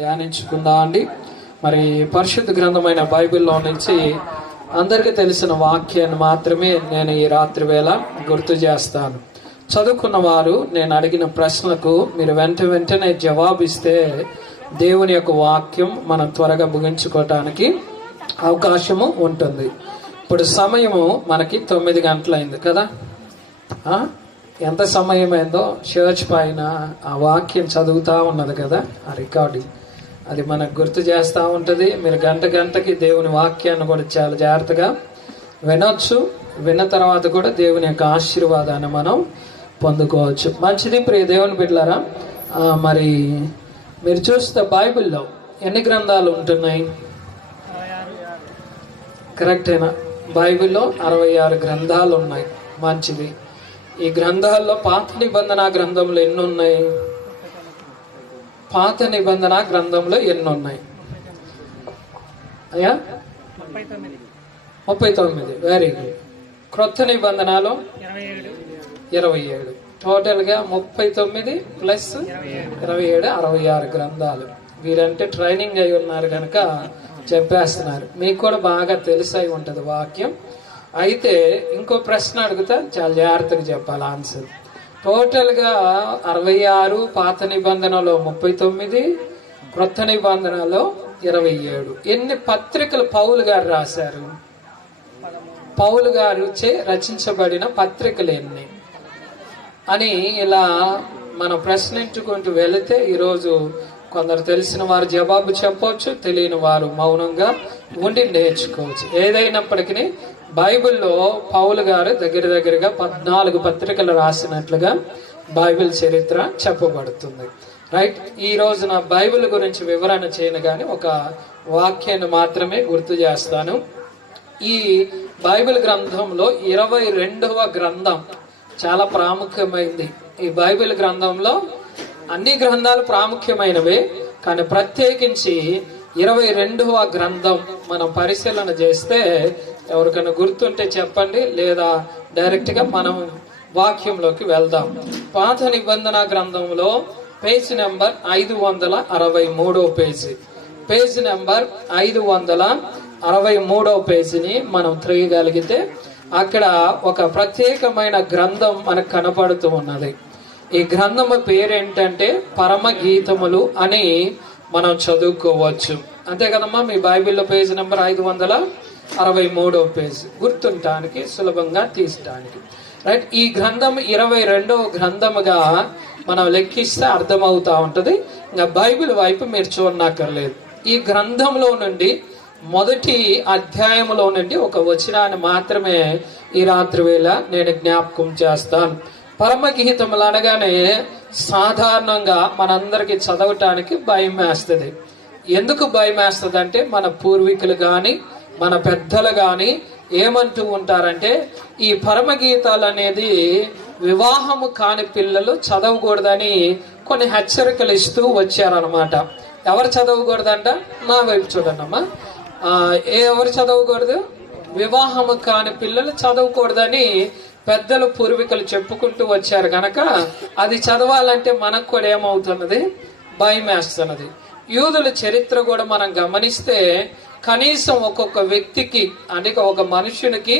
ధ్యానించుకుందాం అండి. మరి పరిశుద్ధ గ్రంథమైన బైబిల్లో నుంచి అందరికీ తెలిసిన వాక్యాన్ని మాత్రమే నేను ఈ రాత్రి వేళ గుర్తు చేస్తాను. చదువుకున్న వారు నేను అడిగిన ప్రశ్నలకు మీరు వెంటనే జవాబిస్తే దేవుని యొక్క వాక్యం మనం త్వరగా ముగించుకోవటానికి అవకాశము ఉంటుంది. ఇప్పుడు సమయము మనకి 9 గంటలైంది కదా. ఎంత సమయం అయిందో చర్చ్ పైన ఆ వాక్యం చదువుతూ ఉన్నది కదా, ఆ రికార్డింగ్ అది మనకు గుర్తు చేస్తూ ఉంటుంది. మీరు గంటకి దేవుని వాక్యాన్ని కూడా చాలా జాగ్రత్తగా వినొచ్చు. విన్న తర్వాత కూడా దేవుని యొక్క ఆశీర్వాదాన్ని మనం పొందుకోవచ్చు. మంచిది ప్రియ దేవుని బిడ్డలారా. మరి మీరు చూస్తే బైబిల్లో ఎన్ని గ్రంథాలు ఉంటున్నాయి? కరెక్టేనా? బైబిల్లో 66 గ్రంథాలు ఉన్నాయి. మంచిది. ఈ గ్రంథాల్లో పాత నిబంధన గ్రంథంలో ఎన్ని ఉన్నాయి? పాత నిబంధన గ్రంథంలో ఎన్ని ఉన్నాయి అయ్యా? 39. Very good. క్రొత్త నిబంధనలో 27. టోటల్గా 39 ప్లస్ 27 66 గ్రంథాలు. వీరంటే ట్రైనింగ్ అయి ఉన్నారు కనుక చెప్పేస్తున్నారు. మీకు కూడా బాగా తెలిసై ఉంటుంది వాక్యం. అయితే ఇంకో ప్రశ్న అడుగుతా, చాలా జాగ్రత్తగా చెప్పాలి ఆన్సర్. టోటల్గా 66, పాత నిబంధనలో 39, క్రొత్త నిబంధనలో 27. ఎన్ని పత్రికలు పౌలు గారు రాశారు? పౌలు గారు చే రచించబడిన పత్రికలు ఎన్ని అని ఇలా మనం ప్రశ్నించుకుంటూ వెళితే ఈరోజు కొందరు తెలిసిన వారు జవాబు చెప్పవచ్చు, తెలియని వారు మౌనంగా ఉండి నేర్చుకోవచ్చు. ఏదైనప్పటికీ బైబిల్లో పౌలు గారు దగ్గరగా 14 పత్రికలు రాసినట్లుగా బైబిల్ చరిత్ర చెప్పబడుతుంది. రైట్. ఈ రోజున బైబిల్ గురించి వివరణ చేయను కానీ ఒక వాక్యాన్ని మాత్రమే గుర్తు చేస్తాను. ఈ బైబిల్ గ్రంథంలో 22వ గ్రంథం చాలా ప్రాముఖ్యమైనది. ఈ బైబిల్ గ్రంథంలో అన్ని గ్రంథాలు ప్రాముఖ్యమైనవే, కానీ ప్రత్యేకించి 22వ గ్రంథం మనం పరిశీలన చేస్తే ఎవరికైనా గుర్తుంటే చెప్పండి, లేదా డైరెక్ట్గా మనం వాక్యంలోకి వెళ్దాం. పాత నిబంధన గ్రంథంలో పేజ్ నెంబర్ 563వ పేజీ, పేజ్ నెంబర్ 563వ పేజీని మనం తిరగగలిగితే అక్కడ ఒక ప్రత్యేకమైన గ్రంథం మనకు కనపడుతూ ఉన్నది. ఈ గ్రంథము పేరేంటంటే పరమగీతములు అని మనం చదువుకోవచ్చు. అంతే కదమ్మా? మీ బైబిల్లో పేజ్ నెంబర్ 563వ పేజ్ గుర్తుంటానికి, సులభంగా తీసడానికి. రైట్. ఈ గ్రంథం 22వ గ్రంథముగా మనం లెక్కిస్తే అర్థమవుతా ఉంటుంది. ఇంకా బైబిల్ వైపు మీరు చూడనక్కర్లేదు. ఈ గ్రంథంలో నుండి మొదటి అధ్యాయంలో నుండి ఒక వచనాన్ని మాత్రమే ఈ రాత్రి వేళ నేను జ్ఞాపకం చేస్తాను. పరమగీతములు అనగానే సాధారణంగా మనందరికి చదవటానికి భయం వేస్తుంది. ఎందుకు భయం వేస్తుంది అంటే మన పూర్వీకులు కానీ మన పెద్దలు కానీ ఏమంటూ ఉంటారంటే ఈ పరమగీతాలు అనేది వివాహము కాని పిల్లలు చదవకూడదని కొన్ని హెచ్చరికలు ఇస్తూ వచ్చారనమాట. ఎవరు చదవకూడదంట? నా వైపు చూడండి అమ్మా. ఎవరు చదవకూడదు? వివాహము కాని పిల్లలు చదవకూడదని పెద్దలు పూర్వీకులు చెప్పుకుంటూ వచ్చారు కనుక అది చదవాలంటే మనకు కూడా ఏమవుతున్నది? భయం వేస్తున్నది. యూదుల చరిత్ర కూడా మనం గమనిస్తే కనీసం ఒక్కొక్క వ్యక్తికి అంటే ఒక మనుషునికి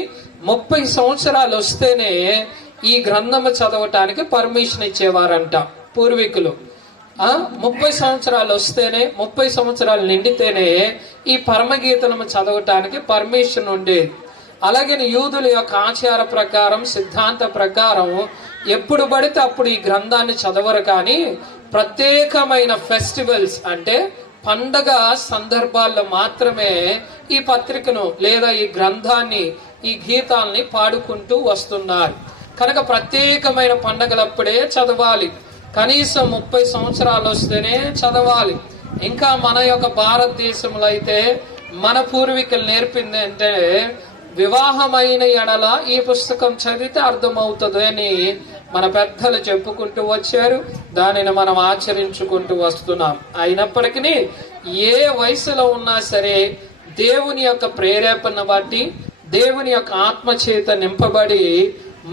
30 సంవత్సరాలు వస్తేనే ఈ గ్రంథము చదవటానికి పర్మిషన్ ఇచ్చేవారంట పూర్వీకులు. 30 సంవత్సరాలు వస్తేనే, 30 సంవత్సరాలు నిండితేనే ఈ పరమగీతను చదవటానికి పర్మిషన్ ఉండేది. అలాగే యూదుల యొక్క ఆచార ప్రకారం, సిద్ధాంత ప్రకారం ఎప్పుడు పడితే అప్పుడు ఈ గ్రంథాన్ని చదవరు. కానీ ప్రత్యేకమైన ఫెస్టివల్స్ అంటే పండగ సందర్భాల్లో మాత్రమే ఈ పత్రికను లేదా ఈ గ్రంథాన్ని, ఈ గీతాల్ని పాడుకుంటూ వస్తున్నారు. కనుక ప్రత్యేకమైన పండగలప్పుడే చదవాలి. కనీసం 30 సంవత్సరాలు వస్తేనే చదవాలి. ఇంకా మన యొక్క భారతదేశంలో అయితే మన పూర్వీకులు నేర్పింది అంటే వివాహమైన ఎడల ఈ పుస్తకం చదివితే అర్థమవుతుంది అని మన పెద్దలు చెప్పుకుంటూ వచ్చారు. దానిని మనం ఆచరించుకుంటూ వస్తున్నాం. అయినప్పటికీ ఏ వయసులో ఉన్నా సరే దేవుని యొక్క ప్రేరేపణ బట్టి, దేవుని యొక్క ఆత్మచేత నింపబడి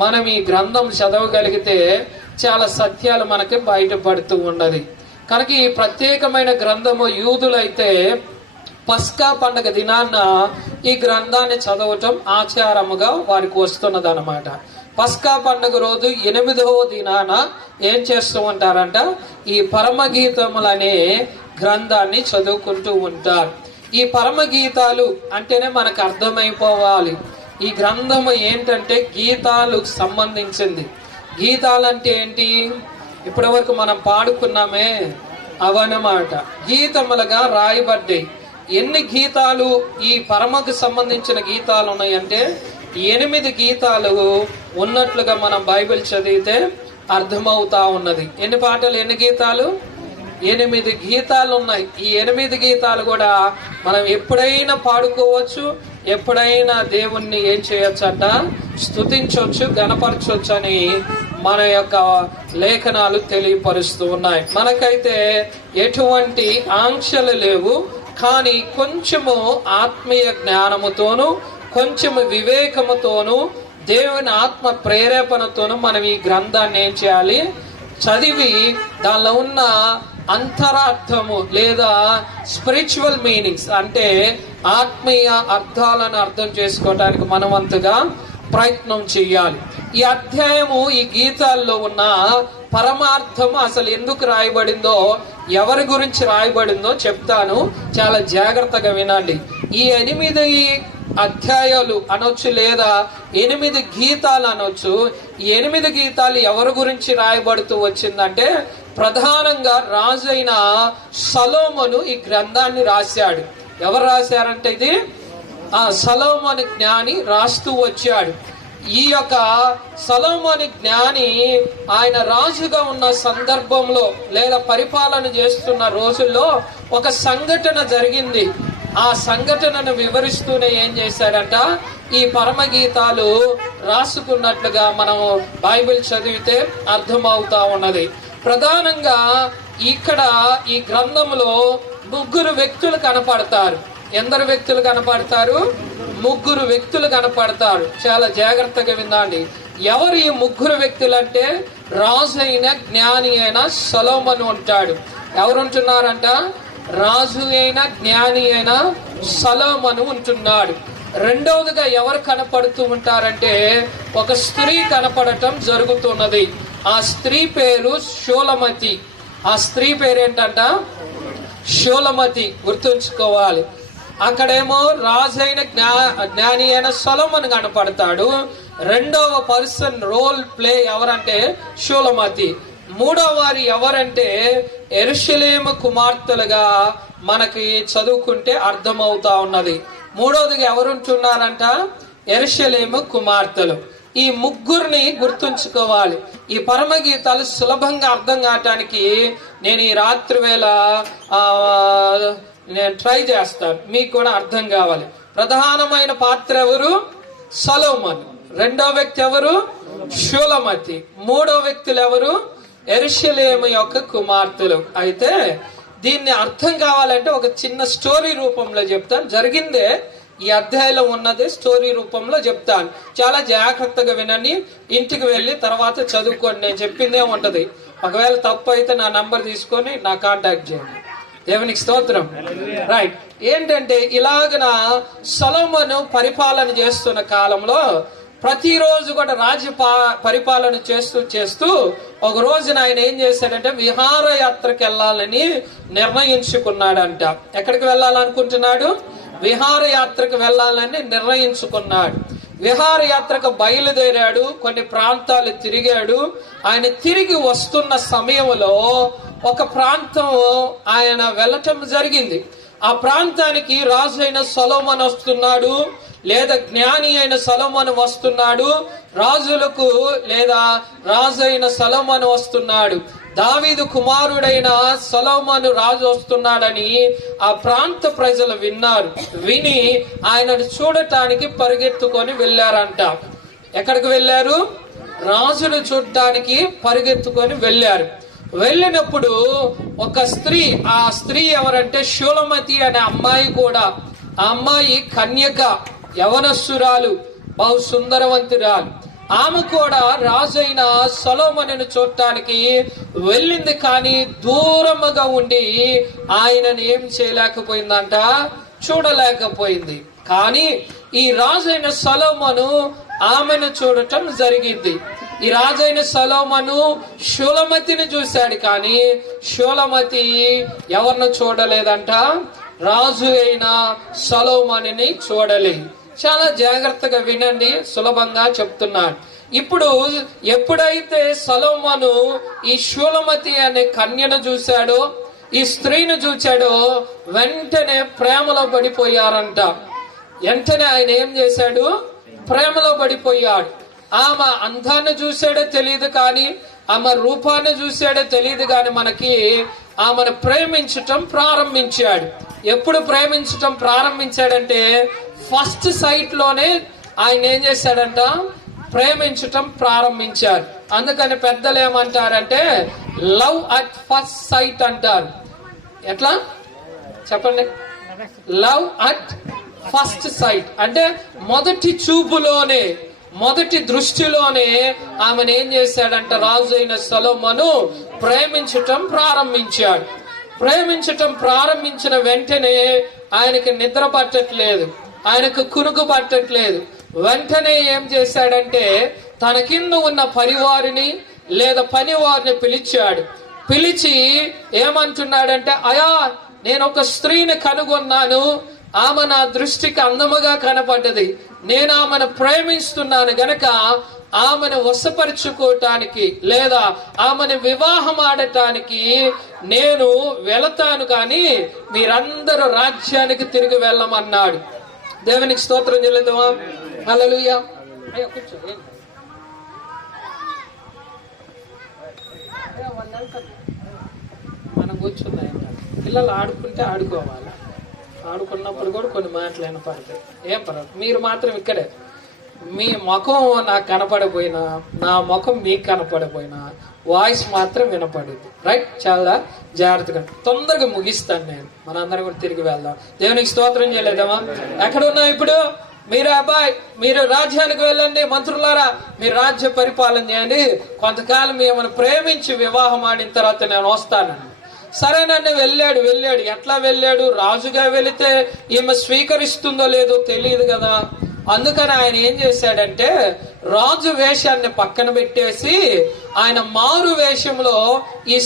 మనం ఈ గ్రంథం చదవగలిగితే చాలా సత్యాలు మనకి బయటపడుతూ ఉన్నది. కనుక ఈ ప్రత్యేకమైన గ్రంథము యూదులైతే పస్కా పండగ దినాన్న ఈ గ్రంథాన్ని చదవటం ఆచారముగా వారికి వస్తున్నది అనమాట. పస్కా పండుగ రోజు 8వ దినాన ఏం చేస్తూ ఉంటారంట, ఈ పరమగీతములనే గ్రంథాన్ని చదువుకుంటూ ఉంటారు. ఈ పరమగీతాలు అంటేనే మనకు అర్థమైపోవాలి, ఈ గ్రంథము ఏంటంటే గీతాలకు సంబంధించింది. గీతాలు అంటే ఏంటి? ఇప్పటి వరకు మనం పాడుకున్నామే అవన్నమాట, గీతములుగా రాయబడ్డాయి. ఎన్ని గీతాలు ఈ పరమకు సంబంధించిన గీతాలు ఉన్నాయంటే 8 గీతాలు ఉన్నట్లుగా మనం బైబిల్ చదివితే అర్థమవుతా ఉన్నది. ఎన్ని పాటలు, ఎన్ని గీతాలు? 8 గీతాలు ఉన్నాయి. ఈ 8 గీతాలు కూడా మనం ఎప్పుడైనా పాడుకోవచ్చు, ఎప్పుడైనా దేవుణ్ణి ఏం చేయొచ్చు అంట, స్తుతించవచ్చు, గణపరచవచ్చు అని మన యొక్క లేఖనాలు తెలియపరుస్తూ ఉన్నాయి. మనకైతే ఎటువంటి ఆంక్షలు లేవు, కానీ కొంచెము ఆత్మీయ జ్ఞానముతోను, కొంచెము వివేకముతోను, దేవుని ఆత్మ ప్రేరేపణతోను మనం ఈ గ్రంథాన్ని ఏం చేయాలి, చదివి దానిలో ఉన్న అంతరార్థము లేదా స్పిరిచువల్ మీనింగ్స్ అంటే ఆత్మీయ అర్థాలను అర్థం చేసుకోవడానికి మనవంతుగా ప్రయత్నం చేయాలి. ఈ అధ్యాయము, ఈ గీతాల్లో ఉన్న పరమార్థము అసలు ఎందుకు రాయబడిందో, ఎవరి గురించి రాయబడిందో చెప్తాను, చాలా జాగ్రత్తగా వినండి. ఈ 8 అధ్యాయాలు అనొచ్చు లేదా 8 గీతాలు అనొచ్చు. ఈ 8 గీతాలు ఎవరి గురించి రాయబడుతూ వచ్చిందంటే ప్రధానంగా రాజైన సొలొమోను ఈ గ్రంథాన్ని రాశాడు. ఎవరు రాశారంటే ఇది సొలొమోను జ్ఞాని రాస్తూ వచ్చాడు. ఈ యొక్క సొలొమోను జ్ఞాని ఆయన రాజుగా ఉన్న సందర్భంలో లేదా పరిపాలన చేస్తున్న రోజుల్లో ఒక సంఘటన జరిగింది. ఆ సంఘటనను వివరిస్తూనే ఏం చేశాడంట, ఈ పరమగీతాలు రాసుకున్నట్లుగా మనం బైబిల్ చదివితే అర్థమవుతా ఉన్నది. ప్రధానంగా ఇక్కడ ఈ గ్రంథంలో 3 వ్యక్తులు కనపడతారు. ఎందరు వ్యక్తులు కనపడతారు? 3 వ్యక్తులు కనపడతారు. చాలా జాగ్రత్తగా వినండి. ఎవరు ఈ 3 వ్యక్తులు అంటే రాజు అయిన జ్ఞాని అయిన సొలొమోను ఉంటాడు. ఎవరు ఉంటున్నారంట? రాజు అయిన జ్ఞాని అయిన సొలొమోను ఉంటున్నాడు. రెండవదిగా ఎవరు కనపడుతూ ఉంటారంటే ఒక స్త్రీ కనపడటం జరుగుతున్నది. ఆ స్త్రీ పేరు షూలమతి. ఆ స్త్రీ పేరేంటంట? షూలమతి. గుర్తుంచుకోవాలి. అక్కడేమో రాజైన జ్ఞాని అయిన సొలొమోను కనపడతాడు. రెండవ పర్సన్ రోల్ ప్లే ఎవరంటే షూలమతి. మూడవ వారి ఎవరంటే యెరూషలేము కుమార్తెలుగా మనకి చదువుకుంటే అర్థమవుతా ఉన్నది. మూడవదిగా ఎవరుంటున్నారంట? యెరూషలేము కుమార్తెలు. ఈ 3 గుర్తుంచుకోవాలి. ఈ పరమగీతాలు సులభంగా అర్థం కావటానికి నేను ఈ రాత్రి వేళ నేను ట్రై చేస్తాను, మీకు కూడా అర్థం కావాలి. ప్రధానమైన పాత్ర ఎవరు? సొలొమోను. రెండో వ్యక్తి ఎవరు? షూలమతి. మూడో వ్యక్తులు ఎవరు? యెరూషలేము యొక్క కుమార్తెలు. అయితే దీన్ని అర్థం కావాలంటే ఒక చిన్న స్టోరీ రూపంలో చెప్తాను. జరిగిందే ఈ అధ్యాయంలో ఉన్నది స్టోరీ రూపంలో చెప్తాను. చాలా జాగ్రత్తగా వినండి. ఇంటికి వెళ్ళి తర్వాత చదువుకోండి. నేను చెప్పిందే ఉంటది. ఒకవేళ తప్పు అయితే నా నంబర్ తీసుకొని నా కాంటాక్ట్ చేయండి. దేవునికి స్తోత్రం. రైట్. ఏంటంటే ఇలాగన సొలొమోను పరిపాలన చేస్తున్న కాలంలో ప్రతిరోజు కూడా రాజ్య పరిపాలన చేస్తూ ఒక రోజున ఆయన ఏం చేశాడంటే విహారయాత్రకు వెళ్ళాలని నిర్ణయించుకున్నాడంట. ఎక్కడికి వెళ్ళాలనుకుంటున్నాడు? విహారయాత్రకు వెళ్ళాలని నిర్ణయించుకున్నాడు. విహారయాత్రకు బయలుదేరాడు. కొన్ని ప్రాంతాలు తిరిగాడు. ఆయన తిరిగి వస్తున్న సమయంలో ఒక ప్రాంతం ఆయన వెళ్ళటం జరిగింది. ఆ ప్రాంతానికి రాజు అయిన సొలొమోను వస్తున్నాడు, లేదా జ్ఞాని అయిన సొలొమోను వస్తున్నాడు. రాజులకు లేదా రాజు అయిన సొలొమోను వస్తున్నాడు. దావీదు కుమారుడైన సొలొమోను రాజు వస్తున్నాడని ఆ ప్రాంత ప్రజలు విన్నారు. విని ఆయనను చూడటానికి పరిగెత్తుకొని వెళ్ళారంట. ఎక్కడికి వెళ్ళారు? రాజును చూడటానికి పరిగెత్తుకొని వెళ్ళారు. వెళ్ళినప్పుడు ఒక స్త్రీ, ఆ స్త్రీ ఎవరంటే షూలమతి అనే అమ్మాయి కూడా. ఆ అమ్మాయి కన్యక, యవనస్సురాలు, బహు సుందరవంతురాలు. ఆమె కూడా రాజైన సొలొమోనును చూడటానికి వెళ్ళింది, కానీ దూరముగా ఉండి ఆయనను ఏం చేయలేకపోయిందంట, చూడలేకపోయింది. కానీ ఈ రాజైన సొలొమోను ఆమెను చూడటం జరిగింది. ఈ రాజైన సొలొమోను షూలమతిని చూశాడు, కానీ షూలమతి ఎవరిని చూడలేదంట, రాజు అయిన సొలొమోనుని చూడలేదు. చాలా జాగ్రత్తగా వినండి, సులభంగా చెప్తున్నాను. ఇప్పుడు ఎప్పుడైతే సొలొమోను ఈ షూలమతి అనే కన్యను చూశాడో, ఈ స్త్రీని చూశాడో, వెంటనే ప్రేమలో పడిపోయారంట. వెంటనే ఆయన ఏం చేశాడు, ప్రేమలో పడిపోయాడు. ఆమె అందాన్ని చూసాడో తెలియదు, కానీ ఆమె రూపాన్ని చూసాడో తెలియదు, కానీ మనకి ఆమెను ప్రేమించటం ప్రారంభించాడు. ఎప్పుడు ప్రేమించటం ప్రారంభించాడంటే ఫస్ట్ సైట్ లోనే ఆయన ఏం చేశాడంట, ప్రేమించటం ప్రారంభించాడు. అందుకని పెద్దలు ఏమంటారంటే లవ్ అట్ ఫస్ట్ సైట్ అంటారు. ఎట్లా చెప్పండి? లవ్ అట్ ఫస్ట్ సైట్ అంటే మొదటి చూపులోనే, మొదటి దృష్టిలోనే ఆమెను ఏం చేశాడంట, రాజు అయిన సొలొమోను ప్రేమించటం ప్రారంభించాడు. ప్రేమించటం ప్రారంభించిన వెంటనే ఆయనకి నిద్ర పట్టట్లేదు, ఆయనకు కునుకు పట్టట్లేదు. వెంటనే ఏం చేశాడంటే తన కింద ఉన్న పరివారిని లేదా పనివారిని పిలిచాడు. పిలిచి ఏమంటున్నాడంటే, అయా నేను ఒక స్త్రీని కనుగొన్నాను, ఆమె నా దృష్టికి అందముగా కనపడ్డది, నేను ఆమెను ప్రేమిస్తున్నాను గనక ఆమెను వశపరుచుకోవటానికి లేదా ఆమెను వివాహం ఆడటానికి నేను వెళతాను, కానీ మీరందరూ రాజ్యానికి తిరిగి వెళ్ళమన్నాడు. దేవునికి స్తోత్రం చెల్లిద్దామా? హల్లెలూయా. మనం కూర్చుందా? పిల్లలు ఆడుకుంటే ఆడుకోవాలి, ఆడుకున్నప్పుడు కూడా కొన్ని మాటలు వినపడతాయి, ఏం పర్వాలేదు. మీరు మాత్రం ఇక్కడే, మీ ముఖం నాకు కనపడపోయినా, నా ముఖం మీకు కనపడపోయినా వాయిస్ మాత్రం వినపడేది. రైట్? చాలా జాగ్రత్తగా తొందరగా ముగిస్తాను నేను. మనందరం కూడా తిరిగి వెళ్దాం. దేవునికి స్తోత్రం చేయలేదమ్మా? ఎక్కడ ఉన్నాం ఇప్పుడు? మీరు అబ్బాయి, మీరు రాజ్యానికి వెళ్ళండి, మంత్రులారా మీరు రాజ్య పరిపాలన చేయండి, కొంతకాలం మిమ్మల్ని ప్రేమించి వివాహం ఆడిన తర్వాత నేను వస్తానండి. సరేనండి. వెళ్ళాడు. ఎట్లా వెళ్ళాడు? రాజుగా వెళితే ఈమె స్వీకరిస్తుందో లేదో తెలియదు కదా. అందుకని ఆయన ఏం చేశాడంటే రాజు వేషాన్ని పక్కన పెట్టేసి ఆయన మారు వేషంలో ఈ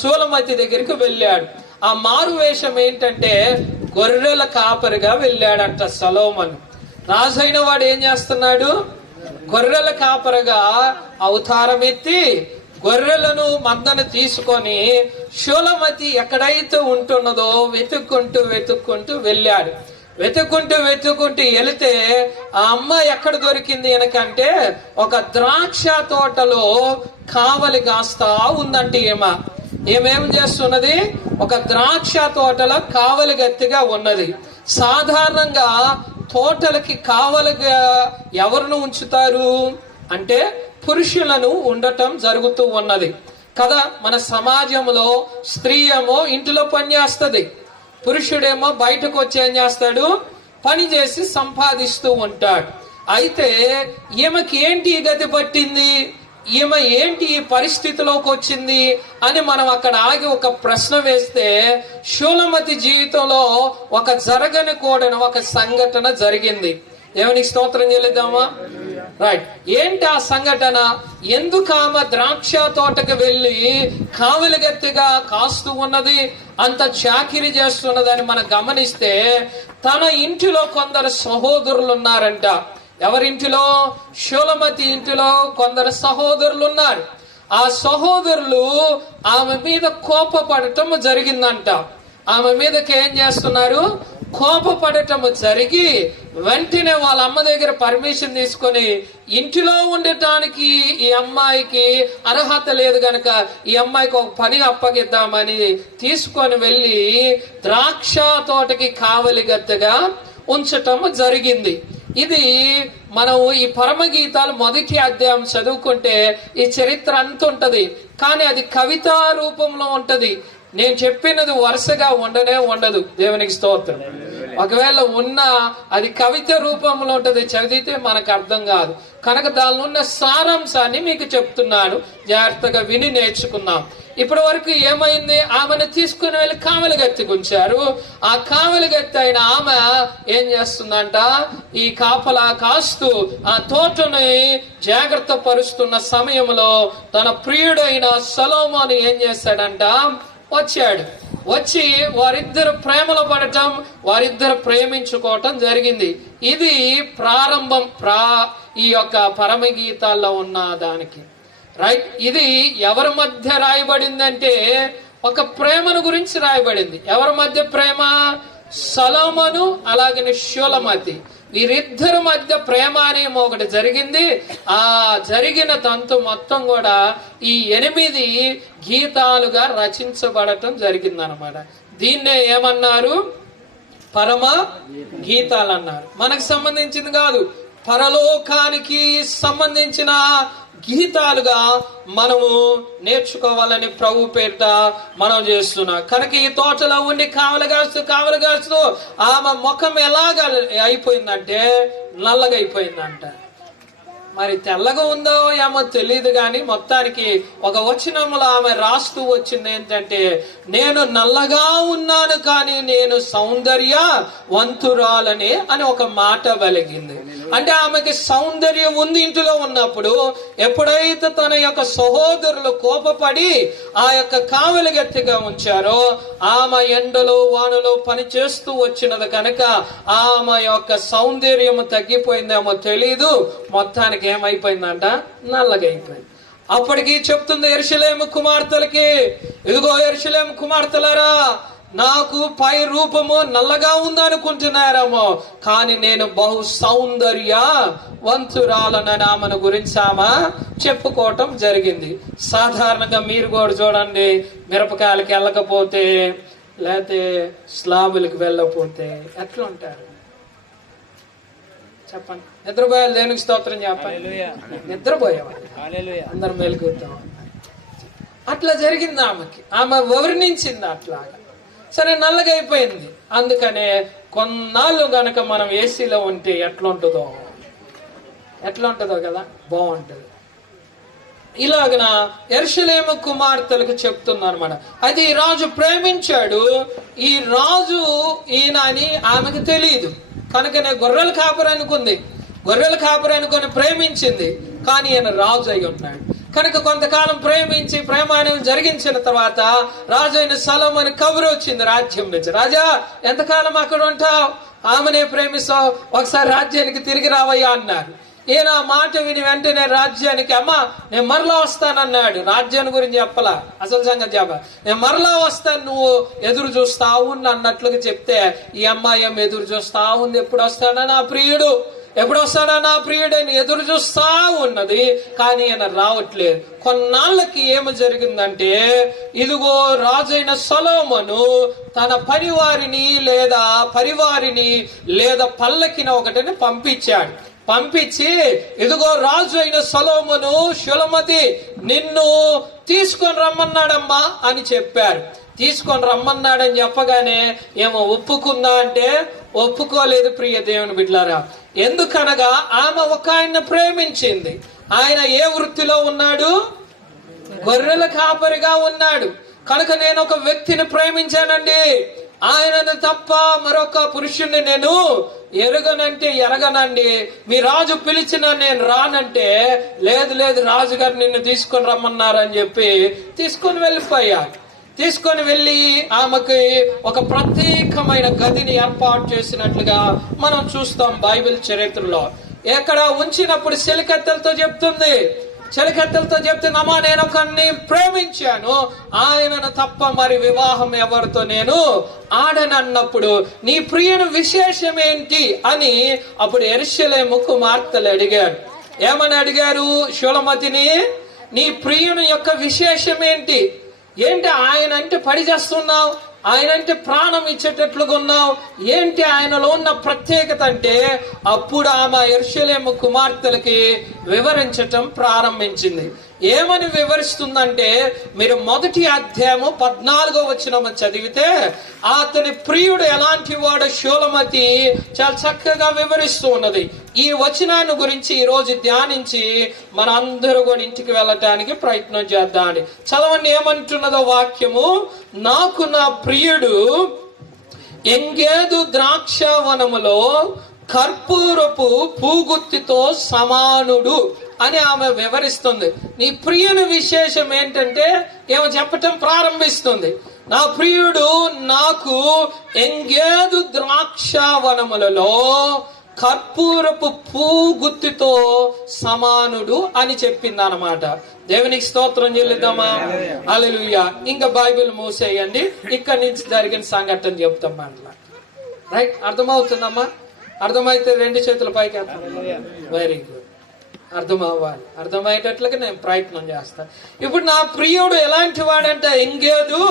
షూలమతి దగ్గరికి వెళ్ళాడు. ఆ మారు వేషం ఏంటంటే గొర్రెల కాపరిగా వెళ్ళాడంట సొలొమోను. రాజైన వాడు ఏం చేస్తున్నాడు? గొర్రెల కాపరిగా అవతారం ఎత్తి గొర్రెలను మందను తీసుకొని షూలమతి ఎక్కడైతే ఉంటున్నదో వెతుక్కుంటూ వెళ్ళాడు. వెతుక్కుంటూ వెళితే ఆ అమ్మ ఎక్కడ దొరికింది ఎనకంటే ఒక ద్రాక్ష తోటలో కావలి కాస్తా ఉందంటే ఏమేం చేస్తున్నది? ఒక ద్రాక్ష తోటలో కావలి గట్టిగా ఉన్నది. సాధారణంగా తోటలకి కావలిగా ఎవరిని ఉంచుతారు అంటే పురుషులను ఉండటం జరుగుతూ ఉన్నది కదా. మన సమాజంలో స్త్రీ ఏమో ఇంటిలో పని చేస్తుంది, పురుషుడేమో బయటకు వచ్చి ఏం చేస్తాడు? పని చేసి సంపాదిస్తూ ఉంటాడు. అయితే ఈమెకి ఏంటి ఈ గతి పట్టింది, ఈమె ఏంటి ఈ పరిస్థితిలోకి వచ్చింది అని మనం అక్కడ ఆగి ఒక ప్రశ్న వేస్తే షూలమతి జీవితంలో ఒక జరగని కూడని ఒక సంఘటన జరిగింది. దేవునికి స్తోత్రం చెల్లిద్దామా? రైట్. ఏంటి ఆ సంఘటన? ఎందుకు ఆమె ద్రాక్ష తోటకు వెళ్ళి కావలిగత్తిగా కాస్తూ ఉన్నది, అంత చాకిరీ చేస్తున్నదని మనం గమనిస్తే తన ఇంటిలో కొందరు సహోదరులు ఉన్నారంట. ఎవరింటిలో? షూలమతి ఇంటిలో కొందరు సహోదరులు ఉన్నారు. ఆ సహోదరులు ఆమె మీద కోపపడటం జరిగిందంట. ఆమె మీదకి ఏం చేస్తున్నారు? కోపపడటం జరిగి వెంటనే వాళ్ళ అమ్మ దగ్గర పర్మిషన్ తీసుకొని ఇంటిలో ఉండటానికి ఈ అమ్మాయికి అర్హత లేదు గనక ఈ అమ్మాయికి ఒక పని అప్పగిద్దామని తీసుకొని వెళ్ళి ద్రాక్ష తోటకి కావలిగత్తగా ఉంచటం జరిగింది. ఇది మనం ఈ పరమగీతాలు మొదటి అధ్యాయం చదువుకుంటే ఈ చరిత్ర అంత ఉంటది, కానీ అది కవితా రూపంలో ఉంటది. నేను చెప్పినది వరుసగా ఉండదు. దేవునికి స్తోత్రం. ఒకవేళ ఉన్నా అది కవిత రూపంలో ఉంటది, చదివితే మనకు అర్థం కాదు. కనుక దానిలో ఉన్న సారాంశాన్ని మీకు చెప్తున్నాను, జాగ్రత్తగా విని నేర్చుకుందాం. ఇప్పటి వరకు ఏమైంది? ఆమెను తీసుకుని వెళ్ళి కావలిగత్తికి ఉంచారు. ఆ కావలిగత్తి అయిన ఆమె ఏం చేస్తుందంట, ఈ కాపలా కాస్తూ ఆ తోటని జాగ్రత్త పరుస్తున్న సమయంలో తన ప్రియుడైన సొలొమోను ఏం చేశాడంట, వచ్చి వారిద్దరు ప్రేమలో పడటం, వారిద్దరు ప్రేమించుకోవటం జరిగింది. ఇది ప్రారంభం ఈ యొక్క పరమగీతాల్లో ఉన్న దానికి, రైట్. ఇది ఎవరి మధ్య రాయబడిందంటే ఒక ప్రేమను గురించి రాయబడింది. ఎవరి మధ్య ప్రేమ? సొలొమోను అలాగే షూలమతి, వీరిద్దరి మధ్య ప్రేమ అనేమో ఒకటి జరిగింది. ఆ జరిగిన తంతు మొత్తం కూడా ఈ 8 గీతాలుగా రచించబడటం జరిగిందనమాట. దీన్నే ఏమన్నారు? పరమ గీతాలు అన్నారు. మనకు సంబంధించింది కాదు, పరలోకానికి సంబంధించిన గీతాలుగా మనము నేర్చుకోవాలని ప్రభు పేరిట మనం చేస్తున్నాం. కనుక ఈ తోటలో ఉండి కావలి కాస్తూ ఆమె ముఖం ఎలాగ అయిపోయిందంటే నల్లగా అయిపోయిందంట. మరి తెల్లగా ఉందో ఏమో తెలియదు కానీ మొత్తానికి ఒక వచనంలో ఆమె రాస్తూ వచ్చింది ఏంటంటే, నేను నల్లగా ఉన్నాను కానీ నేను సౌందర్యవంతురాలని అని ఒక మాట వెలిగింది. అంటే ఆమెకి సౌందర్యం ఉంది ఇంటిలో ఉన్నప్పుడు. ఎప్పుడైతే తన యొక్క సహోదరులు కోపపడి ఆ యొక్క కావలిగత్తిగా ఉంచారో, ఆమె ఎండలో వానలో పని చేస్తూ వచ్చినది కనుక ఆమె యొక్క సౌందర్యము తగ్గిపోయిందేమో తెలీదు, మొత్తానికి ఏమైపోయిందంట, నల్లగా అయిపోయింది. అప్పటికి చెప్తుంది యెరూషలేము కుమార్తెలకి, ఇదిగో యెరూషలేము కుమార్తెలారా, నాకు పై రూపము నల్లగా ఉందనుకుంటున్నారేమో, కానీ నేను బహు సౌందర్యవంతురాలనని ఆమెను గురించి ఆమె చెప్పుకోవటం జరిగింది. సాధారణంగా మీరు కూడా చూడండి, మిరపకాయలకి వెళ్ళకపోతే లేకపోతే స్లాబులకి వెళ్ళకపోతే ఎట్లా ఉంటారు చెప్పండి? నిద్రపోయాలి, దేనికి స్తోత్రం చెప్పండి. నిద్రపోయేవాళ్ళు అందరు మేలుకుతాం. అట్లా జరిగింది ఆమెకి, ఆమె వివరించింది అట్లాగా. సరే, నల్లగా అయిపోయింది. అందుకనే కొన్నాళ్ళు గనక మనం ఏసీలో ఉంటే ఎట్లా ఉంటుందో కదా, బాగుంటుంది. ఇలాగన యెరూషలేము కుమార్తెలకు చెప్తున్నా అనమాట. అయితే ఈ రాజు ప్రేమించాడు. ఈ రాజు ఈయన అని ఆమెకు తెలియదు కనుకనే గొర్రెల కాపరి అనుకుని ప్రేమించింది. కానీ ఈయన రాజు అయి ఉన్నాడు కనుక కొంతకాలం ప్రేమించి ప్రేమాన్ని జరిగించిన తర్వాత రాజు అయిన సొలొమోను కబురు వచ్చింది రాజ్యం నుంచి, రాజా ఎంతకాలం అక్కడ ఉంటావు, ఆమెనే ప్రేమిస్తావు, ఒకసారి రాజ్యానికి తిరిగి రావయ్యా అన్నారు. ఈయన ఆ మాట విని వెంటనే రాజ్యానికి, అమ్మా నేను మరలా వస్తానన్నాడు. రాజ్యాన్ని గురించి చెప్పలా, అసలు సంగతి చెప్ప, నేను మరలా వస్తాను, నువ్వు ఎదురు చూస్తావు అన్నట్లుగా చెప్తే ఈ అమ్మాయి ఎదురు చూస్తా ఉంది, ఎప్పుడు వస్తాడా నా ప్రియుడని ఎదురు చూస్తా ఉన్నది. కానీ ఆయన రావట్లేదు. కొన్నాళ్ళకి ఏమి జరిగిందంటే, ఇదిగో రాజైన సొలొమోను తన పరివారిని లేదా పల్లకిన ఒకటిని పంపించి ఇదిగో రాజు అయిన సొలొమోను షూలమతి నిన్ను తీసుకొని రమ్మన్నాడమ్మా అని చెప్పారు. తీసుకొని రమ్మన్నాడని చెప్పగానే ఏమో ఒప్పుకుందా అంటే ఒప్పుకోలేదు. ప్రియ దేవుని బిడ్డలారా, ఎందుకనగా ఆమె ఒక ఆయన్ని ప్రేమించింది. ఆయన ఏ వృత్తిలో ఉన్నాడు? గొర్రెల కాపరిగా ఉన్నాడు. కనుక నేను ఒక వ్యక్తిని ప్రేమించానండి, ఆయనను తప్ప మరొక పురుషుణ్ణి నేను ఎరగనండి. మీ రాజు పిలిచిన నేను రానంటే, లేదు రాజుగారు నిన్ను తీసుకొని రమ్మన్నారని చెప్పి తీసుకొని వెళ్ళి ఆమెకి ఒక ప్రత్యేకమైన గదిని ఏర్పాటు చేసినట్లుగా మనం చూస్తాం బైబిల్ చరిత్రలో. ఎక్కడ ఉంచినప్పుడు చెలికత్తెలతో చెప్తుంది, అమ్మా నేను ఒకరిని ప్రేమించాను, ఆయనను తప్ప మరి వివాహం ఎవరితో నేను ఆడనన్నప్పుడు నీ ప్రియుని విశేషం ఏంటి అని అప్పుడు యెరూషలేము కుమార్తెలు అడిగారు. ఏమని అడిగారు? షూలమతిని, నీ ప్రియుని యొక్క విశేషం ఏంటి? ఆయన అంటే పడి చేస్తున్నావు, ఆయన అంటే ప్రాణం ఇచ్చేటట్లుగా ఉన్నావు, ఏంటి ఆయనలో ఉన్న ప్రత్యేకత అంటే అప్పుడు ఆమె యెరూషలేము కుమార్తెలకి వివరించటం ప్రారంభించింది. ఏమని వివరిస్తుందంటే, మీరు మొదటి అధ్యాయము 14వ వచనం చదివితే అతని ప్రియుడు ఎలాంటి వాడు షూలమతి చాలా చక్కగా వివరిస్తూ ఉన్నది. ఈ వచనాన్ని గురించి ఈ రోజు ధ్యానించి మన అందరూ కూడా ఇంటికి వెళ్ళటానికి ప్రయత్నం చేద్దామని. చదవండి ఏమంటున్నదో వాక్యము. నాకు నా ప్రియుడు ఎంగేదు ద్రాక్షవనములో కర్పూరపు పూగుత్తితో సమానుడు అని ఆమె వివరిస్తుంది. నీ ప్రియుని విశేషం ఏంటంటే ఏమో చెప్పటం ప్రారంభిస్తుంది. నా ప్రియుడు నాకు ఎంగేదు ద్రాక్షవనములలో కర్పూరపు పూగుత్తితో సమానుడు అని చెప్పింది అన్నమాట. దేవునికి స్తోత్రం చెల్లిద్దామా? హల్లెలూయా. ఇంకా బైబిల్ మూసేయండి. ఇక్కడి నుంచి జరిగిన సంఘటన చెప్తాం మాట్లా. రైట్, అర్థమవుతుందమ్మా? అర్థమైతే 2 చేతుల పైకి వెరీ గుడ్. అర్థం అవ్వాలి. అర్థమయ్యేటట్లుగా నేను ప్రయత్నం చేస్తాను. ఇప్పుడు నా ప్రియుడు ఎలాంటి వాడంటే, ఎంగేదు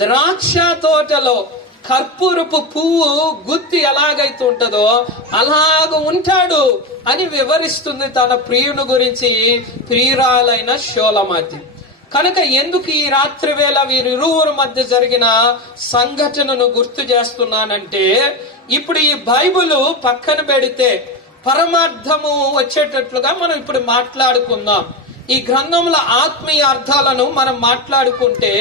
ద్రాక్ష తోటలో కర్పూరపు పువ్వు గుత్తి ఎలాగైతే ఉంటుందో అలాగ ఉంటాడు అని వివరిస్తుంది తన ప్రియుని గురించి ప్రియురాలైన షూలమతి. కనుక ఎందుకు ఈ రాత్రి వేళ వీరిరువురు మధ్య జరిగిన సంఘటనను గుర్తు చేస్తున్నానంటే, ఇప్పుడు ఈ బైబిల్ పక్కన పెడితే పరమార్థము వచ్చేటట్లుగా మనం ఇప్పుడు మాట్లాడుకుందాం. ఈ గ్రంథంలో ఆత్మీయ అర్థాలను మనం మాట్లాడుకుంటే,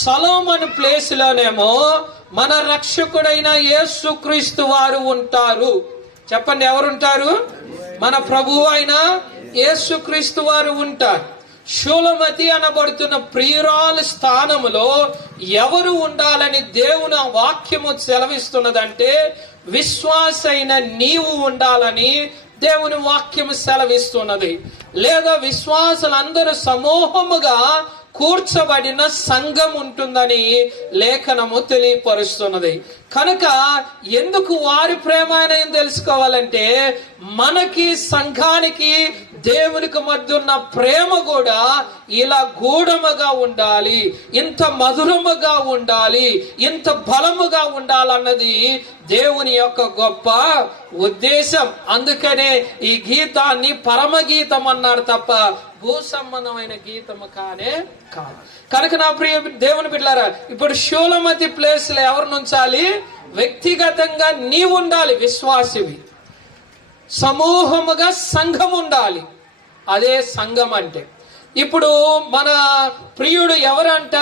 సొలొమోను ప్లేస్ లోనేమో మన రక్షకుడైన యేసుక్రీస్తు వారు ఉంటారు. చెప్పండి, ఎవరుంటారు? మన ప్రభువు అయిన యేసుక్రీస్తు వారు ఉంటారు. షూలమతి అనబడుతున్న ప్రియురాలు స్థానములో ఎవరు ఉండాలని దేవుని వాక్యము సెలవిస్తున్నదంటే, విశ్వాసైన నీవు ఉండాలని దేవుని వాక్యము సెలవిస్తున్నది. లేదా విశ్వాసులందరూ సమూహముగా కూర్చబడిన సంఘం ఉంటుందని లేఖనము తెలియపరుస్తున్నది. కనుక ఎందుకు వారి ప్రేమ అనేది తెలుసుకోవాలంటే, మనకి సంఘానికి దేవునికి మధ్య ఉన్న ప్రేమ కూడా ఇలా గూఢముగా ఉండాలి, ఇంత మధురముగా ఉండాలి, ఇంత బలముగా ఉండాలన్నది దేవుని యొక్క గొప్ప ఉద్దేశం. అందుకనే ఈ గీతాన్ని పరమగీతం అన్నారు తప్ప భూ సంబంధమైన గీతము కానే కాదు. కనుక నా ప్రియ దేవుని బిడ్డలారా, ఇప్పుడు షూలమతి ప్లేస్ లో ఎవరిని ఉంచాలి? వ్యక్తిగతంగా నీవు ఉండాలి, విశ్వాసివి. సమూహముగా సంఘం ఉండాలి. అదే సంఘం అంటే. ఇప్పుడు మన ప్రియుడు ఎవరంట?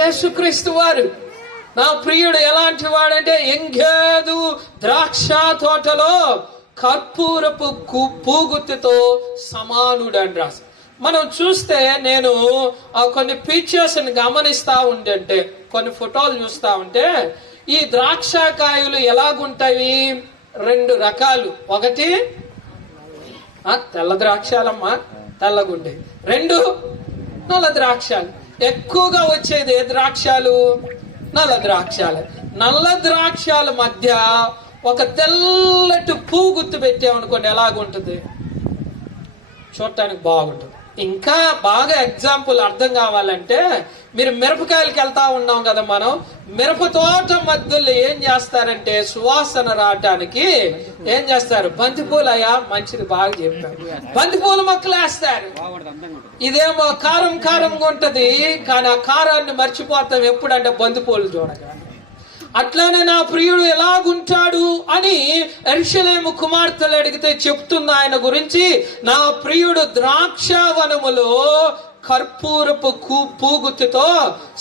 యేసుక్రీస్తు వారు. నా ప్రియుడు ఎలాంటి వాడంటే, ఎంగేదు ద్రాక్ష తోటలో కర్పూరపు పూగుత్తితో సమానుడు అని రాసి. మనం చూస్తే నేను కొన్ని పిక్చర్స్ గమనిస్తా ఉంటే, కొన్ని ఫోటోలు చూస్తా ఉంటే, ఈ ద్రాక్షకాయలు ఎలాగుంటాయి? 2 రకాలు. ఒకటి తెల్ల ద్రాక్షాలమ్మా, తెల్లగుండే. 2 నల్ల ద్రాక్షాలు. ఎక్కువగా వచ్చేది ఏ ద్రాక్షాలు? నల్ల ద్రాక్షాలు. నల్ల ద్రాక్షాల మధ్య ఒక తెల్లటి పువ్వు గుర్తు పెట్టామనుకోండి, ఎలాగుంటుంది? చూడటానికి బాగుంటుంది. ఇంకా బాగా ఎగ్జాంపుల్ అర్థం కావాలంటే, మీరు మిరపకాయలకి వెళ్తా ఉన్నాం కదా, మనం మిరప తోట మధ్యలో ఏం చేస్తారంటే, సువాసన రావటానికి ఏం చేస్తారు? బంతిపూలు. అయ్యా మంచిది, బాగా చెప్పారు. బంతిపూల మొక్కలు వేస్తారు. ఇదేమో కారం కారంగా ఉంటది, కానీ ఆ కారాన్ని మర్చిపోతాం ఎప్పుడంటే బంతిపూలు చూడగా. అట్లానే నా ప్రియుడు ఎలాగుంటాడు అని యెరూషలేము కుమార్తెలు అడిగితే చెప్తుంది ఆయన గురించి. నా ప్రియుడు ద్రాక్షవనములో కర్పూరపు పూగుత్తితో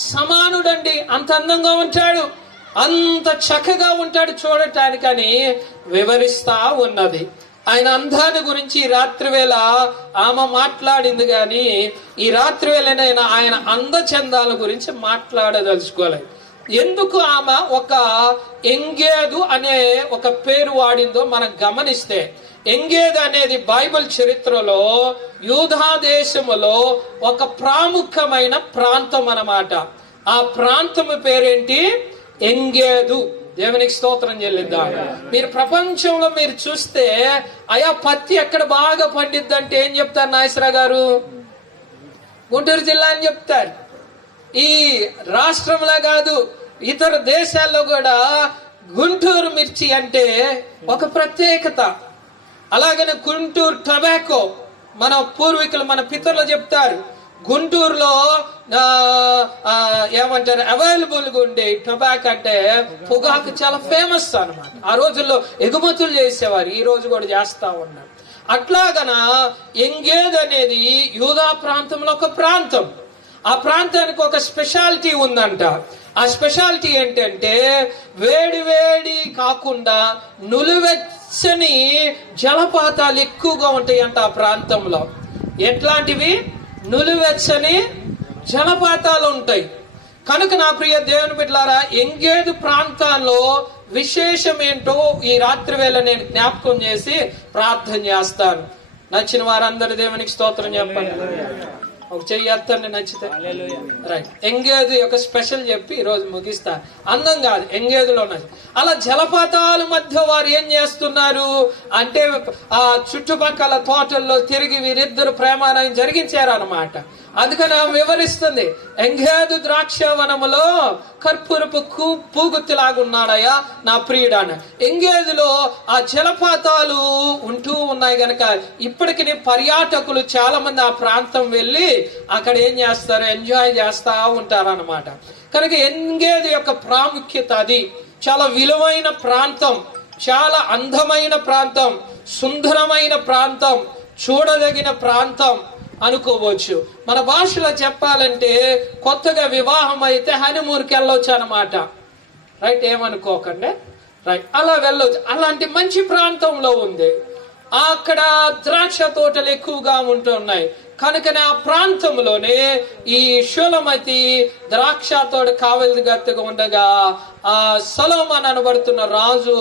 సమానుడండి. అంత అందంగా ఉంటాడు, అంత చక్కగా ఉంటాడు చూడటానికని వివరిస్తా ఉన్నది. ఆయన అందాన్ని గురించి ఈ రాత్రివేళ ఆమె మాట్లాడింది, కానీ ఈ రాత్రివేళనైనా ఆయన అందచందాల గురించి మాట్లాడదలుచుకోలేదు. ఎందుకు ఆమె ఒక ఎంగేదు అనే ఒక పేరు వాడిందో మనం గమనిస్తే, ఎంగేదు అనేది బైబిల్ చరిత్రలో యూదా దేశములో ఒక ప్రాముఖ్యమైన ప్రాంతం అన్నమాట. ఆ ప్రాంతము పేరేంటి? ఎంగేదు. దేవునికి స్తోత్రం చెల్లిద్దాం. మీరు ప్రపంచంలో మీరు చూస్తే, అయా పత్తి ఎక్కడ బాగా పండిద్దంటే ఏం చెప్తారు నాగేశ్వరరావు గారు? గుంటూరు జిల్లా అని చెప్తారు. ఈ రాష్ట్రంలో కాదు, ఇతర దేశాల్లో కూడా గుంటూరు మిర్చి అంటే ఒక ప్రత్యేకత. అలాగనే గుంటూరు టొబాకో మన పూర్వీకులు, మన పితరులు చెప్తారు, గుంటూరులో ఏమంటారు అవైలబుల్గా ఉండే టొబాకో అంటే పొగాకు చాలా ఫేమస్ అన్నమాట. ఆ రోజుల్లో ఎగుమతులు చేసేవారు, ఈ రోజు కూడా చేస్తా ఉన్నారు. అట్లాగన ఎంగేజ్ అనేది యూదా ప్రాంతంలో ఒక ప్రాంతం. ఆ ప్రాంతానికి ఒక స్పెషాలిటీ ఉందంట. ఆ స్పెషాలిటీ ఏంటంటే వేడి వేడి కాకుండా నులివెచ్చని జలపాతాలు ఎక్కువగా ఉంటాయి అంట ఆ ప్రాంతంలో. ఎట్లాంటివి? నులివెచ్చని జలపాతాలు ఉంటాయి. కనుక నా ప్రియ దేవుని బిడ్డలారా, ఎంగేదు ప్రాంతాల్లో విశేషం ఏంటో ఈ రాత్రి వేళ నేను జ్ఞాపకం చేసి ప్రార్థన చేస్తాను. నచ్చిన వారందరి దేవునికి స్తోత్రం చెప్పండి. ఒక చెయ్యి ఎత్తండి నచ్చితే. రైట్. ఎంగేదు యొక్క స్పెషల్ చెప్పి ఈరోజు ముగిస్తా. అందం కాదు, ఎంగేదులో ఉన్నది. అలా జలపాతాల మధ్య వారు ఏం చేస్తున్నారు అంటే ఆ చుట్టుపక్కల తోటల్లో తిరిగి వీరిద్దరు ప్రేమానయం జరిగించారు అన్నమాట. అందుకని ఆమె వివరిస్తుంది, ఎంగేదు ద్రాక్షవనములో కర్పూరపు పూగుత్తిలాగున్నాడయ్యా నా ప్రియుడాన. ఎంగేదులో ఆ జలపాతాలు ఉంటూ ఉన్నాయి గనక ఇప్పటికి పర్యాటకులు చాలా మంది ఆ ప్రాంతం వెళ్ళి అక్కడ ఏం చేస్తారు, ఎంజాయ్ చేస్తా ఉంటారు అన్నమాట. కనుక ఎంగేదు యొక్క ప్రాముఖ్యత అది. చాలా విలువైన ప్రాంతం, చాలా అందమైన ప్రాంతం, సుందరమైన ప్రాంతం, చూడదగిన ప్రాంతం అనుకోవచ్చు. మన భాషలో చెప్పాలంటే కొత్తగా వివాహం అయితే హనీమూన్కి వెళ్ళొచ్చు అనమాట. రైట్, ఏమనుకోకండి. రైట్, అలా వెళ్ళొచ్చు. అలాంటి మంచి ప్రాంతంలో ఉంది. అక్కడ ద్రాక్ష తోటలు ఎక్కువగా ఉంటున్నాయి. కనుక ఆ ప్రాంతంలోనే ఈ షూలమతి ద్రాక్ష తోట కావలి గత్తగా ఉండగా ఆ సొలొమోను అనబడుతున్న రాజు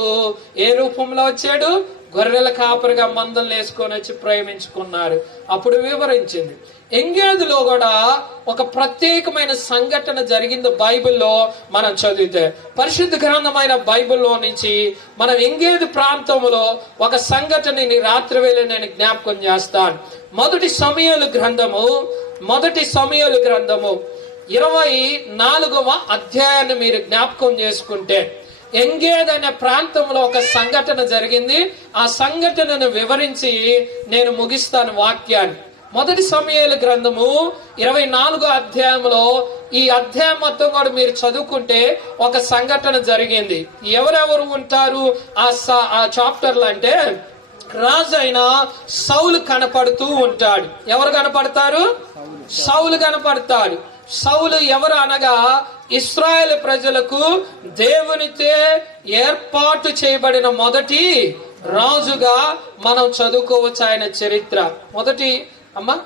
ఏ రూపంలో వచ్చాడు? గొర్రెల కాపరిగా మందలు వేసుకొని వచ్చి ప్రేమించుకున్నారు. అప్పుడు వివరించింది. ఎంగేదులో కూడా ఒక ప్రత్యేకమైన సంఘటన జరిగింది బైబిల్లో మనం చదివితే. పరిశుద్ధ గ్రంథమైన బైబిల్లో నుంచి మనం ఎంగేదు ప్రాంతంలో ఒక సంఘటనని రాత్రి వేళ నేను జ్ఞాపకం చేస్తాను. మొదటి సమూయేలు గ్రంథము 24వ అధ్యాయాన్ని మీరు జ్ఞాపకం చేసుకుంటే ఎంగేద్ అనే ప్రాంతంలో ఒక సంఘటన జరిగింది. ఆ సంఘటనను వివరించి నేను ముగిస్తాను వాక్యాన్ని. మొదటి సమూయేలు గ్రంథము 24వ అధ్యాయంలో ఈ అధ్యాయం మొత్తం కూడా మీరు చదువుకుంటే ఒక సంఘటన జరిగింది. ఎవరెవరు ఉంటారు ఆ చాప్టర్లు అంటే రాజు అయిన సౌలు కనపడుతూ ఉంటాడు. ఎవరు కనపడతారు? సౌలు కనపడతాడు. సౌలు ఎవరు అనగా ఇశ్రాయేలు ప్రజలకు దేవునితో ఏర్పాటు చేయబడిన మొదటి రాజుగా మనం చదువుకోవచ్చు ఆయన చరిత్ర. మొదటి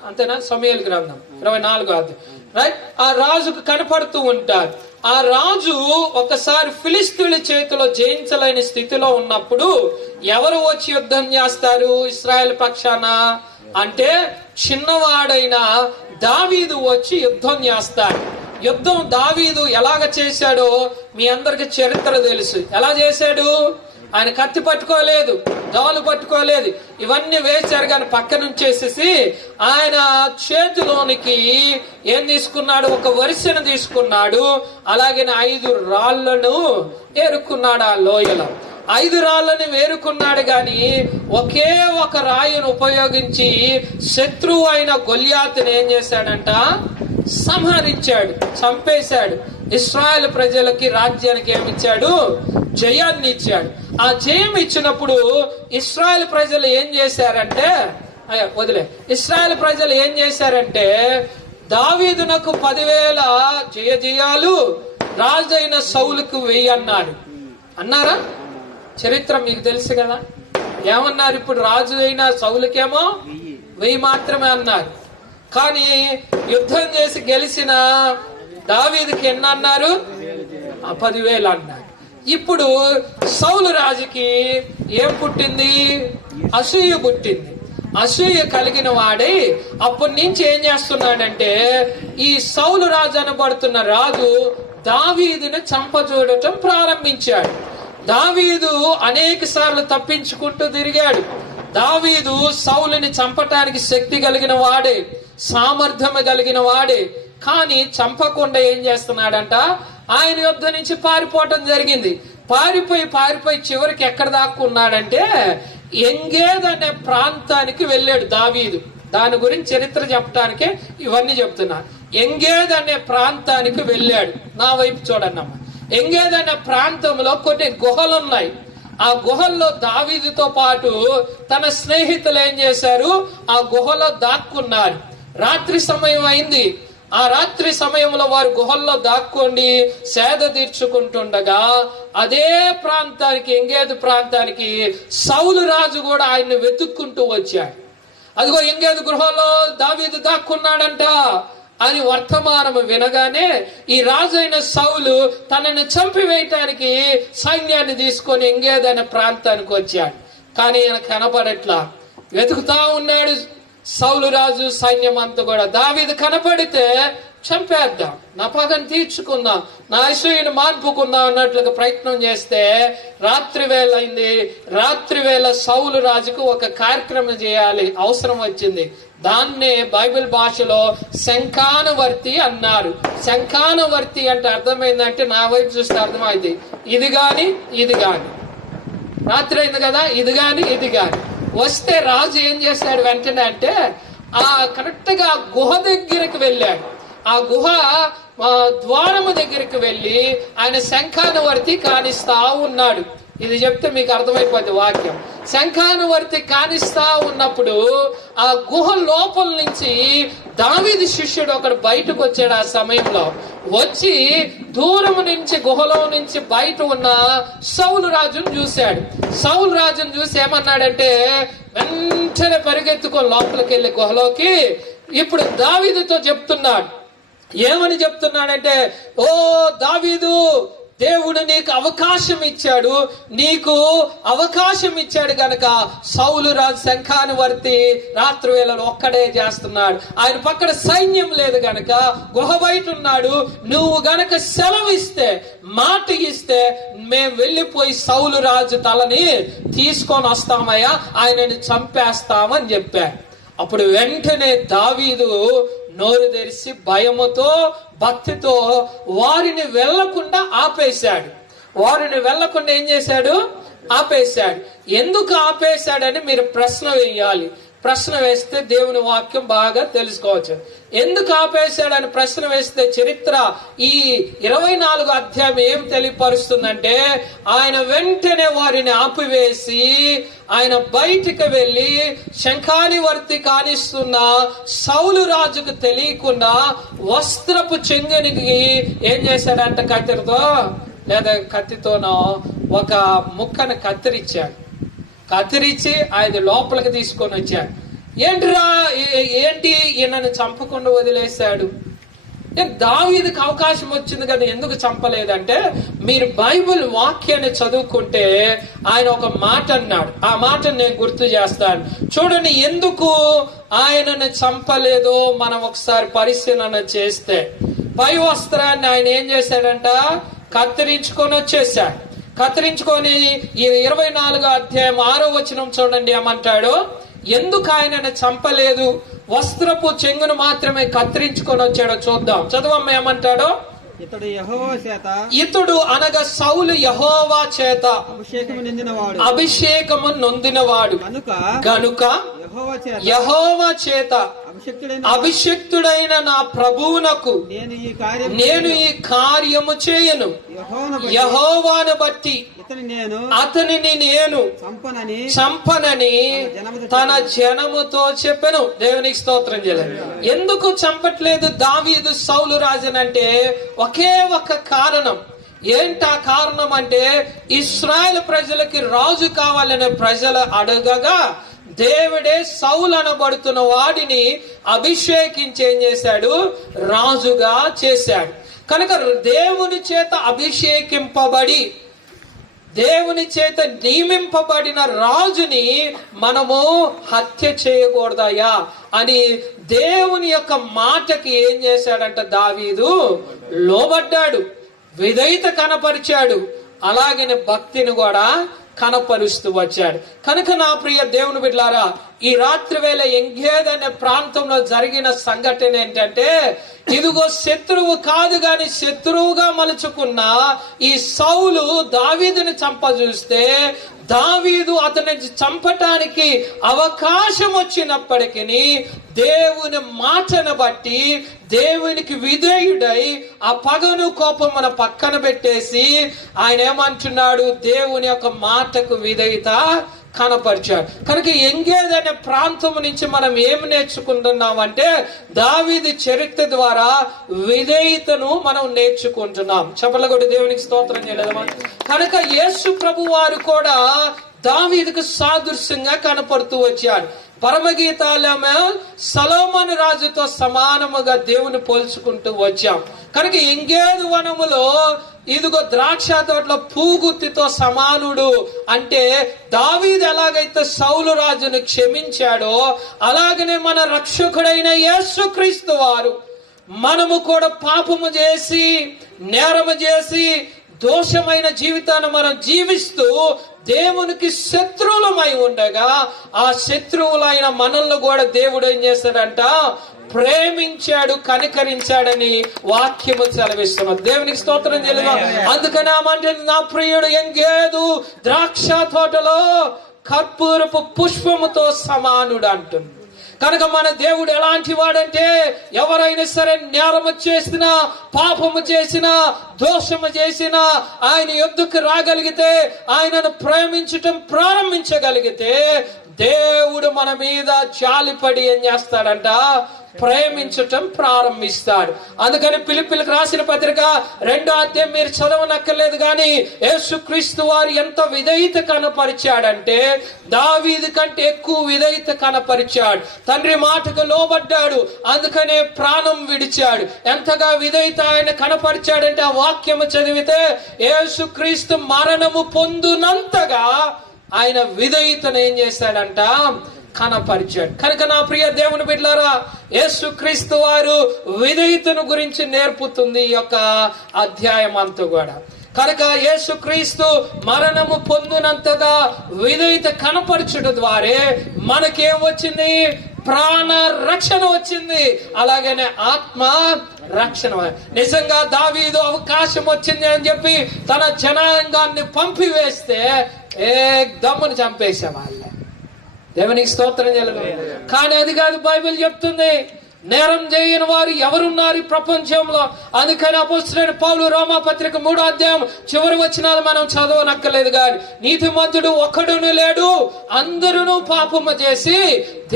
అంతేనా? సమూయేలు గ్రంథం 24 రైట్. ఆ రాజుకు కనపడుతూ ఉంటారు. ఆ రాజు ఒకసారి ఫిలిస్తీయుల చేతిలో జయించలేని స్థితిలో ఉన్నప్పుడు ఎవరు వచ్చి యుద్ధం చేస్తారు ఇశ్రాయేల్ పక్షాన అంటే చిన్నవాడైన దావీదు వచ్చి యుద్ధం చేస్తాడు. యుద్ధం దావీదు ఎలాగ చేశాడో మీ అందరికి చరిత్ర తెలుసు. ఎలా చేశాడు? ఆయన కత్తి పట్టుకోలేదు, డాలు పట్టుకోలేదు, ఇవన్నీ వేశారు. కానీ పక్క నుంచేసేసి ఆయన చేతిలోనికి ఏం తీసుకున్నాడు? ఒక వరిసెను తీసుకున్నాడు. అలాగే 5 రాళ్లను ఏరుకున్నాడు. ఆ లోయలో 5 రాళ్లను వేరుకున్నాడు. గాని ఒకే ఒక రాయిని ఉపయోగించి శత్రువు అయిన గొల్యాతుని ఏం చేశాడంట? సంహరించాడు, చంపేశాడు. ఇశ్రాయేల్ ప్రజలకి రాజ్యానికి ఏమిచ్చాడు? జయాన్ని ఇచ్చాడు. ఆ జయం ఇచ్చినప్పుడు ఇశ్రాయేల్ ప్రజలు ఏం చేశారంటే ఇశ్రాయేల్ ప్రజలు ఏం చేశారంటే దావీదునకు 10,000 జయజయాలు, రాజైన సౌలుకు 1000 అన్నారా? చరిత్ర మీకు తెలుసు కదా. ఏమన్నారు? ఇప్పుడు రాజు అయిన సౌలుకేమో 1000 మాత్రమే అన్నారు. కానీ యుద్ధం చేసి గెలిచిన దావీదుకి ఎన్ని అన్నారు? 10,000 అన్నారు. ఇప్పుడు సౌలు రాజుకి ఏం పుట్టింది? అసూయ పుట్టింది. అసూయ కలిగిన వాడే అప్పటి నుంచి ఏం చేస్తున్నాడంటే ఈ సౌలు రాజు అనబడుతున్న రాజు దావీదుని చంపజూడటం ప్రారంభించాడు. దావీదు అనేక సార్లు తప్పించుకుంటూ తిరిగాడు. దావీదు సౌలుని చంపటానికి శక్తి కలిగిన వాడే, సామర్థ్యం కలిగిన వాడే. కానీ చంపకుండా ఏం చేస్తున్నాడంట? ఆయన యుద్ధ నుంచి పారిపోవటం జరిగింది. పారిపోయి చివరికి ఎక్కడ దాక్కున్నాడంటే ఎంగేద్ అనే ప్రాంతానికి వెళ్ళాడు దావీదు. దాని గురించి చరిత్ర చెప్పడానికే ఇవన్నీ చెప్తున్నా. ఎంగేద్ అనే ప్రాంతానికి వెళ్ళాడు. నా వైపు చూడండి అమ్మ. ఎంగేద్ అనే ప్రాంతంలో కొన్ని గుహలు ఉన్నాయి. ఆ గుహల్లో దావీదుతో పాటు తన స్నేహితులు ఏం చేశారు, ఆ గుహలో దాక్కున్నారు. రాత్రి సమయం అయింది. ఆ రాత్రి సమయంలో వారు గుహల్లో దాక్కోండి సేద తీర్చుకుంటుండగా అదే ప్రాంతానికి, ఎంగేదు ప్రాంతానికి సౌలు రాజు కూడా ఆయన్ని వెతుక్కుంటూ వచ్చాడు. అదిగో ఎంగేదు గృహంలో దావీదు దాక్కున్నాడంట అని వర్తమానం వినగానే ఈ రాజు అయిన సౌలు తనని చంపివేయటానికి సైన్యాన్ని తీసుకొని ఎంగేదు అనే ప్రాంతానికి వచ్చాడు. కానీ ఆయన కనపడట్లా. వెతుకుతా ఉన్నాడు సౌలు రాజు సైన్యం అంతా కూడా. దావీదు కనపడితే చంపేద్దాం, నా పగని తీర్చుకుందాం, నా అసూయను మాన్పుకుందాం అన్నట్లుగా ప్రయత్నం చేస్తే రాత్రి వేళ అయింది. రాత్రి వేళ సౌలు రాజుకు ఒక కార్యక్రమం చేయాలి అవసరం వచ్చింది. దాన్నే బైబిల్ భాషలో శంఖానవర్తి అన్నారు. శంఖానవర్తి అంటే అర్థమైందంటే, నా వైపు చూస్తే అర్థమైంది, ఇది గాని ఇది గాని, రాత్రి అయింది కదా, ఇది గాని ఇది గాని వస్తే రాజు ఏం చేశాడు వెంటనే అంటే, ఆ కరెక్ట్ గా గుహ దగ్గరికి వెళ్ళాడు. ఆ గుహ ద్వారము దగ్గరికి వెళ్ళి ఆయన శంఖానవర్తి కానిస్తా ఉన్నాడు. ఇది చెప్తే మీకు అర్థమైపోద్ది వాక్యం. శంఖానవర్తి కానిస్తా ఉన్నప్పుడు ఆ గుహ లోపల నుంచి దావీదు శిష్యుడు ఒకడు బయటకు వచ్చాడు. ఆ సమయంలో వచ్చి దూరం నుంచి గుహలో నుంచి బయట ఉన్న సౌలు రాజును చూశాడు. సౌలు రాజును చూసి ఏమన్నాడంటే, వెంటనే పరిగెత్తుకొని లోపలికి వెళ్ళి గుహలోకి ఇప్పుడు దావీదుతో చెప్తున్నాడు. ఏమని చెప్తున్నాడంటే, ఓ దావీదు, దేవుడు నీకు అవకాశం ఇచ్చాడు, నీకు అవకాశం ఇచ్చాడు గనక సౌలు రాజు శంఖానవర్తి రాత్రి వేళలో ఒక్కడే చేస్తున్నాడు. ఆయన పక్కన సైన్యం లేదు గనక గుహ బయట ఉన్నాడు. నువ్వు గనక సెలవు ఇస్తే, మాట ఇస్తే మేము వెళ్ళిపోయి సౌలు రాజు తలని తీసుకొని వస్తామయ్యా, ఆయనని చంపేస్తామని చెప్పాడు. అప్పుడు వెంటనే దావీదు నోరు తెరిచి భయముతో భక్తితో వారిని వెళ్లకుండా ఆపేశాడు. వారిని వెళ్లకుండా ఏం చేశాడు, ఆపేశాడు. ఎందుకు ఆపేశాడని మీరు ప్రశ్న వేయాలి. ప్రశ్న వేస్తే దేవుని వాక్యం బాగా తెలుసుకోవచ్చు. ఎందుకు ఆపేశాడని ప్రశ్న వేస్తే చరిత్ర ఈ 24 అధ్యాయం ఏం తెలియపరుస్తుందంటే, ఆయన వెంటనే వారిని ఆపివేసి ఆయన బయటికి వెళ్ళి శంఖానివర్తి కానిస్తున్న సౌలు రాజుకు తెలియకుండా వస్త్రపు చెంగునికి ఏం చేశాడంట, కత్తితో లేదా కత్తితోనో ఒక ముక్కను కత్తిరించాడు. కత్తిరించి ఆయన లోపలికి తీసుకొని వచ్చాడు. ఏంటి ఈయనను చంపకుండా వదిలేశాడు? దావీదుకి అవకాశం వచ్చింది కదా, ఎందుకు చంపలేదంటే, మీరు బైబిల్ వాక్యాన్ని చదువుకుంటే ఆయన ఒక మాట అన్నాడు. ఆ మాట నేను గుర్తు చేస్తాను. చూడండి, ఎందుకు ఆయనను చంపలేదో మనం ఒకసారి పరిశీలన చేస్తే, పై వస్త్రాన్ని ఆయన ఏం చేశాడంట, కత్తిరించుకొని వచ్చేసాడు. కత్తిరించుకొని ఈ 24 అధ్యాయం 6వ వచనం చూడండి ఏమంటాడు. ఎందుకు ఆయనను చంపలేదు, వస్త్రపు చెంగును మాత్రమే కత్తిరించుకొని వచ్చాడో చూద్దాం. చదవమ్మ ఏమంటాడో. ఇతడు యెహోవా చేత, ఇతడు అనగా సౌలు యెహోవా చేత అభిషేకము నొందినవాడు గనుక యెహోవా చేత అభిషిక్తుడైన నా ప్రభువునకు నేను ఈ కార్యము చేయను. యెహోవాను బట్టి అతనిని నేను చంపనని తన జనముతో చెప్పెను. దేవునికి స్తోత్రం చేయాలి. ఎందుకు చంపట్లేదు దావీదు సౌలు రాజునంటే ఒకే ఒక కారణం. ఏంటా కారణం అంటే, ఇశ్రాయేల్ ప్రజలకి రాజు కావాలనే ప్రజలు అడగగా దేవుడే సౌలు అనబడుతున్న వాడిని అభిషేకించి ఏం చేశాడు, రాజుగా చేశాడు. కనుక దేవుని చేత అభిషేకింపబడి దేవుని చేత నియమింపబడిన రాజుని మనము హత్య చేయకూడదయా అని దేవుని యొక్క మాటకి ఏం చేశాడంట, దావీదు లోబడ్డాడు, విధేయత కనపరిచాడు, అలాగనే భక్తిని కూడా కనపరుస్తూ వచ్చాడు. కనుక నా ప్రియ దేవుని బిడ్డలారా, ఈ రాత్రి వేళ ఎంగేద్ అనే ప్రాంతంలో జరిగిన సంఘటన ఏంటంటే, ఇదిగో శత్రువు కాదు గాని శత్రువుగా మలుచుకున్న ఈ సౌలు దావీదుని చంపజూస్తే, దావీదు అతన్ని చంపటానికి అవకాశం వచ్చినప్పటికీ దేవుని మాటను బట్టి దేవునికి విధేయుడై ఆ పగను కోపం మన పక్కన పెట్టేసి ఆయన ఏమంటున్నాడు, దేవుని యొక్క మాటకు విధేయత కనపరిచాడు. కనుక ఎంగేజ్ అనే ప్రాంతం నుంచి మనం ఏం నేర్చుకుంటున్నామంటే, దావీదు చరిత్ర ద్వారా విధేయతను మనం నేర్చుకుంటున్నాం. చెప్పల కూడా దేవునికి స్తోత్రం చేయలేదమ్మా. కనుక యేసు ప్రభు వారు కూడా దావీదుకు సాదృశ్యంగా కనపడుతూ వచ్చాడు. పరమగీతాలమే సొలొమోను రాజుతో సమానముగా దేవుని పోల్చుకుంటూ వచ్చాం. కనుక ఎంగేదు వనములో ఇదిగో ద్రాక్ష తోటలో పూగుత్తితో సమానుడు అంటే, దావీదు ఎలాగైతే సౌలు రాజును క్షమించాడో అలాగనే మన రక్షకుడైన యేసుక్రీస్తు వారు మనము కూడా పాపము చేసి నేరము చేసి దోషమైన జీవితాన్ని మనం జీవిస్తూ దేవునికి శత్రువులమై ఉండగా, ఆ శత్రువులైన మనల్ని కూడా దేవుడు ఏం చేస్తాడంట, ప్రేమించాడు, కనికరించాడని వాక్యము సెలవిస్తున్నాం. దేవునికి స్తోత్రం చేయలేదా? అందుకని ఆమంటే, నా ప్రియుడు ఎంగేదు ద్రాక్ష తోటలో కర్పూరపు పుష్పముతో సమానుడు అంటుంది. కనుక మన దేవుడు ఎలాంటి వాడంటే, ఎవరైనా సరే నేరము చేసినా, పాపము చేసినా, దోషము చేసినా ఆయన యొద్దకు రాగలిగితే, ఆయనను ప్రేమించటం ప్రారంభించగలిగితే, దేవుడు మన మీద జాలిపడి ఏం చేస్తాడంట, ప్రేమించటం ప్రారంభిస్తాడు. అందుకని ఫిలిప్పీయులకు రాసిన పత్రిక 2వ అధ్యాయం మీరు చదవనక్కర్లేదు కానీ, యేసుక్రీస్తు వారు ఎంత విధేయత కనపరిచాడంటే, దావీదు కంటే ఎక్కువ విధేయత కనపరిచాడు. తండ్రి మాటకు లోబడ్డాడు, అందుకనే ప్రాణం విడిచాడు. ఎంతగా విధేయత ఆయన కనపరిచాడంటే, ఆ వాక్యము చదివితే యేసుక్రీస్తు మరణము పొందునంతగా ఆయన విధేయతను ఏం చేశాడంట, కనపరిచాడు. కనుక నా ప్రియ దేవుని బిడ్డలారా, యేసుక్రీస్తు వారు విధేయతను గురించి నేర్పుతుంది ఈ యొక్క అధ్యాయం అంతా కూడా. కనుక యేసుక్రీస్తు మరణము పొందినంతగా విధేయత కనపరచడం ద్వారా మనకేం వచ్చింది, ప్రాణ రక్షణ వచ్చింది, అలాగనే ఆత్మ రక్షణ. నిజంగా దావీదు అవకాశం వచ్చింది అని చెప్పి తన జనాంగాన్ని పంపివేస్తే దమ్మును చంపేసే వాళ్ళ. దేవునికి స్తోత్రం చేయలేదు. కానీ అది కాదు బైబిల్ చెప్తుంది. నేరం చేయని వారు ఎవరున్నారు ఈ ప్రపంచంలో? అందుకని అపోస్తలుడైన పౌలు రోమా పత్రిక 3వ అధ్యాయం చివరి వచనాలు మనం చదవనక్కర్లేదు కానీ, నీతిమంతుడు ఒక్కడును లేడు, అందరూ పాపము చేసి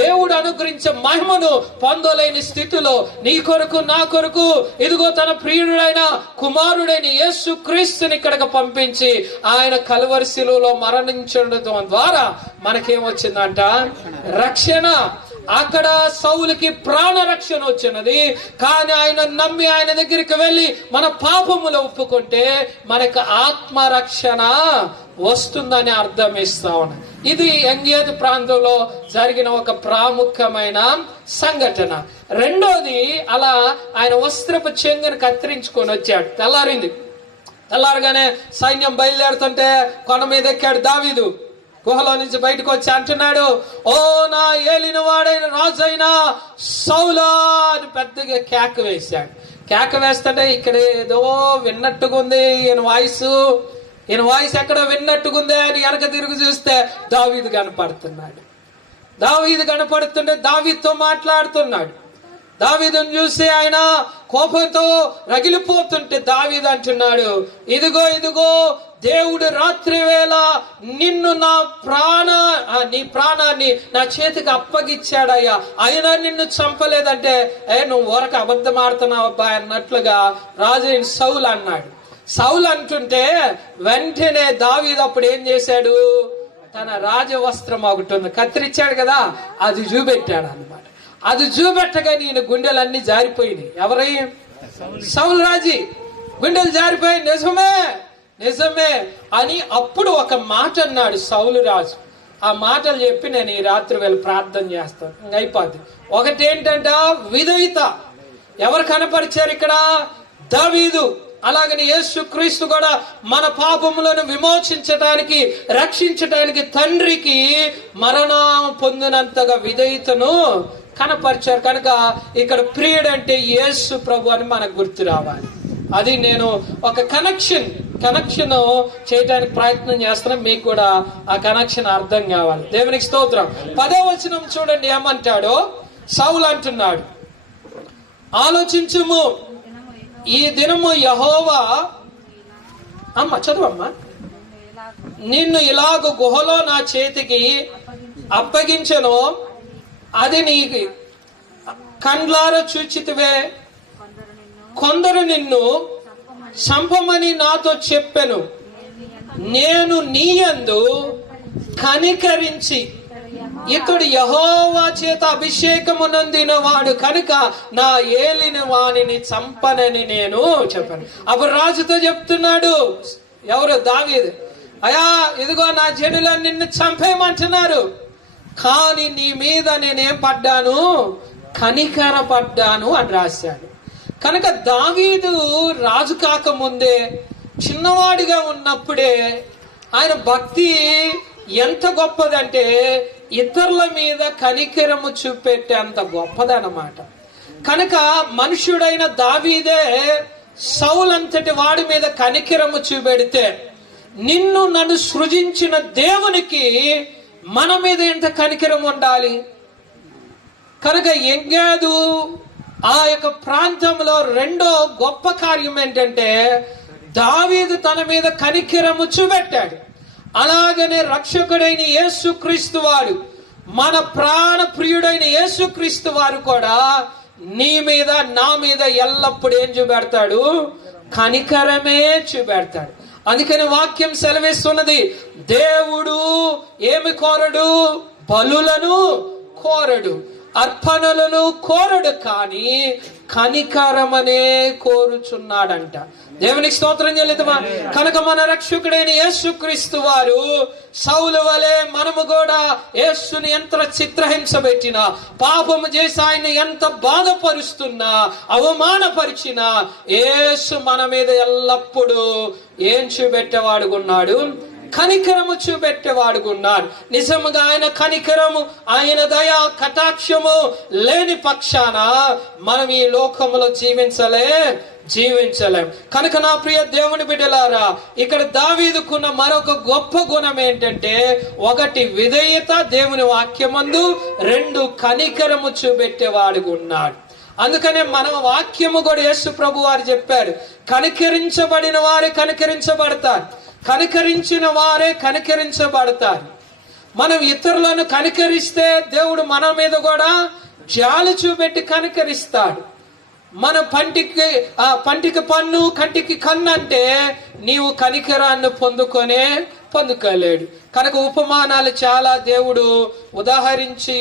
దేవుడు అనుగ్రహించే మహిమను పొందలేని స్థితిలో నీ కొరకు నా కొరకు ఇదిగో తన ప్రియుడైన కుమారుడైన యేసు క్రీస్తుని ఇక్కడికి పంపించి ఆయన కల్వరి శిలువలో మరణించడం ద్వారా మనకేమొచ్చిందంట, రక్షణ. అక్కడ సౌలుకి ప్రాణ రక్షణ వచ్చినది, కానీ ఆయన నమ్మి ఆయన దగ్గరికి వెళ్ళి మన పాపములు ఒప్పుకుంటే మనకు ఆత్మరక్షణ వస్తుందని అర్థం ఇస్తా ఉన్నా. ఇది ఎంగేదు ప్రాంతంలో జరిగిన ఒక ప్రాముఖ్యమైన సంఘటన. రెండోది, అలా ఆయన వస్త్రపు చెంగును కత్తిరించుకొని వచ్చాడు. తెల్లారింది. తెల్లారగానే సైన్యం బయలుదేరుతుంటే కొండ మీద ఎక్కాడు దావీదు. గుహలో నుంచి బయటకు వచ్చి అంటున్నాడు, ఓ నా ఏలిన వాడైన రాజైన సౌలా అని పెద్దగా కేక వేశాడు. కేక వేస్తుంటే ఇక్కడ ఏదో విన్నట్టుగా ఉంది ఈయన వాయిస్ ఎక్కడో విన్నట్టుకుందే అని వెనక తిరిగి చూస్తే దావీదు కనపడుతున్నాడు. దావీదు కనపడుతుంటే దావీదుతో మాట్లాడుతున్నాడు. దావీదును చూసి ఆయన కోపంతో రగిలిపోతుంటే దావీదు అంటున్నాడు, ఇదిగో ఇదిగో దేవుడు రాత్రి వేళ నిన్ను నీ ప్రాణాన్ని నా చేతికి అప్పగిచ్చాడయ్యా, అయినా నిన్ను చంపలేదంటే నువ్వు ఊరక అబద్ధం ఆడుతున్నావు అబ్బా అన్నట్లుగా రాజు సౌలు అన్నాడు. సౌలు అంటుంటే వెంటనే దావీదు అప్పుడు ఏం చేశాడు, తన రాజవస్త్రం ఒకటి ఉంది కత్తిరించాడు కదా, అది చూపెట్టాడు అన్నమాట. అది చూపెట్టగా నేను గుండెలన్నీ జారిపోయినాయి. ఎవరై? సౌలు రాజు గుండెలు జారిపోయి నిజమే అని అప్పుడు ఒక మాట అన్నాడు సౌలు రాజు. ఆ మాటలు చెప్పి నేను ఈ రాత్రి వేళ ప్రార్థన చేస్తాను, అయిపోద్ది. ఒకటేంటంట, విధేయత. ఎవరు కనపరిచారు ఇక్కడ? దావీదు. అలాగని యేసు క్రీస్తు కూడా మన పాపములను విమోచించడానికి, రక్షించడానికి తండ్రికి మరణం పొందినంతగా విధేయతను కనపరిచారు. కనుక ఇక్కడ ప్రియుడు అంటే యేసు ప్రభు అని మనకు గుర్తు రావాలి. అది నేను ఒక కనెక్షన్ చేయడానికి ప్రయత్నం చేస్తున్నా. మీకు కూడా ఆ కనెక్షన్ అర్థం కావాలి. దేవునికి స్తోత్రం. 10వ వచనం చూడండి ఏమంటాడో. సౌలు అంటున్నాడు, ఆలోచించుము, ఈ దినము యెహోవా చదువమ్మా, నిన్ను ఇలాగ గుహలో నా చేతికి అప్పగించెను, అది నీకు కండ్లారా చూచితివే. కొందరు నిన్ను చంపమని నాతో చెప్పెను, నేను నీయందు కనికరించి, ఇతడు యెహోవా చేత అభిషేకము నొందిన వాడు కనుక నా ఏలిన వానిని చంపనని నేను చెప్పాను. అప్పుడు రాజుతో చెప్తున్నాడు, ఎవరు? దావీదు. అయా, ఇదిగో నా జనులను నిన్ను చంపేయమంటున్నారు, కానీ నీ మీద నేనేం పడ్డాను? కనికర పడ్డాను అని రాశాడు. కనుక దావీదు రాజు కాకముందే, చిన్నవాడిగా ఉన్నప్పుడే ఆయన భక్తి ఎంత గొప్పదంటే ఇతరుల మీద కనికరము చూపెట్టేంత గొప్పదన్నమాట. కనుక మనుష్యుడైన దావీదే సౌలంతటి వాడి మీద కనికరము చూపెడితే, నిన్ను నన్ను సృజించిన దేవునికి మన మీద ఎంత కనికరం ఉండాలి. కనుక ఎంగేదు ఆ యొక్క ప్రాంతంలో రెండో గొప్ప కార్యం ఏంటంటే, దావీదు తన మీద కనికరము చూపెట్టాడు. అలాగనే రక్షకుడైన యేసుక్రీస్తు వారు, మన ప్రాణ ప్రియుడైన యేసుక్రీస్తు వారు కూడా నీ మీద, నా మీద ఎల్లప్పుడూ ఏం చూపెడతాడు? కనికరమే చూపెడతాడు. అందుకని వాక్యం సెలవిస్తున్నది, దేవుడు ఏమి కోరడు? బలులను కోరడు, అర్పణలను కోరడు, కానీ కనికరమనే కోరుచున్నాడంట. దేవునికి స్తోత్రం చెల్లిద్దామా. కనుక మన రక్షకుడైన యేసుక్రీస్తు వారు సౌలు వలె మనము కూడా యేసుని ఎంత చిత్రహింస పెట్టినా, పాపము చేసి ఆయన ఎంత బాధపరుస్తున్నా, అవమానపరిచినా, యేసు మన మీద ఎల్లప్పుడూ ఏం చూపెట్టేవాడుకున్నాడు? కనికరము చూపెట్టేవాడుకున్నాడు. నిజముగా ఆయన కనికరము, ఆయన దయ, కటాక్షము లేని పక్షాన మనం ఈ లోకములో జీవించలేం. కనుక నా ప్రియ దేవుని బిడ్డలారా, ఇక్కడ దావీదుకున్న మరొక గొప్ప గుణం ఏంటంటే, 1 విధేయత దేవుని వాక్యమందు, 2 కనికరము చూపెట్టేవాడుగా ఉన్నాడు. అందుకనే మన వాక్యము కూడా యేసు ప్రభు వారు చెప్పారు, కనికరించబడిన వారే కనికరించబడతారు, కనికరించిన వారే కనికరించబడతారు. మనం ఇతరులను కనికరిస్తే దేవుడు మన మీద కూడా జాలి చూపెట్టి కనికరిస్తాడు. మన పంటికి పన్ను, కంటికి కన్ను అంటే నీవు కనికరాన్ని పొందుకోలేడు. కనుక ఉపమానాలు చాలా దేవుడు ఉదాహరించి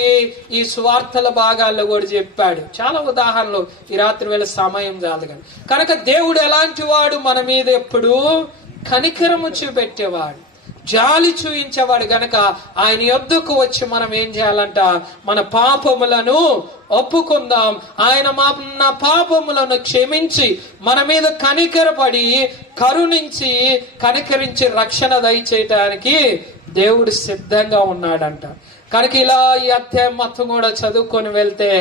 ఈ స్వార్థల భాగాల్లో కూడా చెప్పాడు. చాలా ఉదాహరణలు ఈ రాత్రి వేళ సమయం కాదు కానీ. కనుక దేవుడు ఎలాంటి వాడు? మన మీద ఎప్పుడు కనికరము చూపెట్టేవాడు, జాలి చూయించేవాడు. గనక ఆయన యొద్దకు వచ్చి మనం ఏం చేయాలంట? మన పాపములను ఒప్పుకుందాం. ఆయన మన పాపములను క్షమించి మన మీద కనికరపడి కనికరించి రక్షణ దయచేయటానికి దేవుడు సిద్ధంగా ఉన్నాడంట. కనుక ఇలా ఈ అధ్యాయం మొత్తం కూడా చదువుకొని వెళ్తే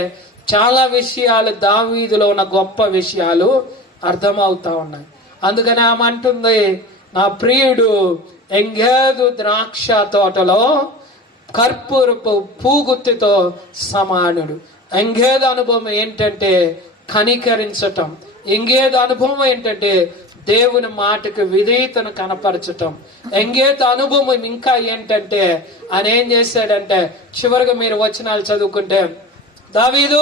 చాలా విషయాలు, దావీదులో ఉన్న గొప్ప విషయాలు అర్థమవుతా ఉన్నాయి. అందుకని ఆమె అంటుంది, నా ప్రియుడు ఎంగేదు ద్రాక్ష తోటలో కర్పూరపు పూగుత్తితో సమానుడు. ఎంగేదు అనుభవం ఏంటంటే కనికరించటం. ఎంగేదు అనుభవం ఏంటంటే దేవుని మాటకు విధేయతను కనపరచటం. ఎంగేదు అనుభవం ఇంకా ఏంటంటే ఆయన ఏం చేశాడంటే, చివరిగా మీరు వచనాలు చదువుకుంటే, దావీదు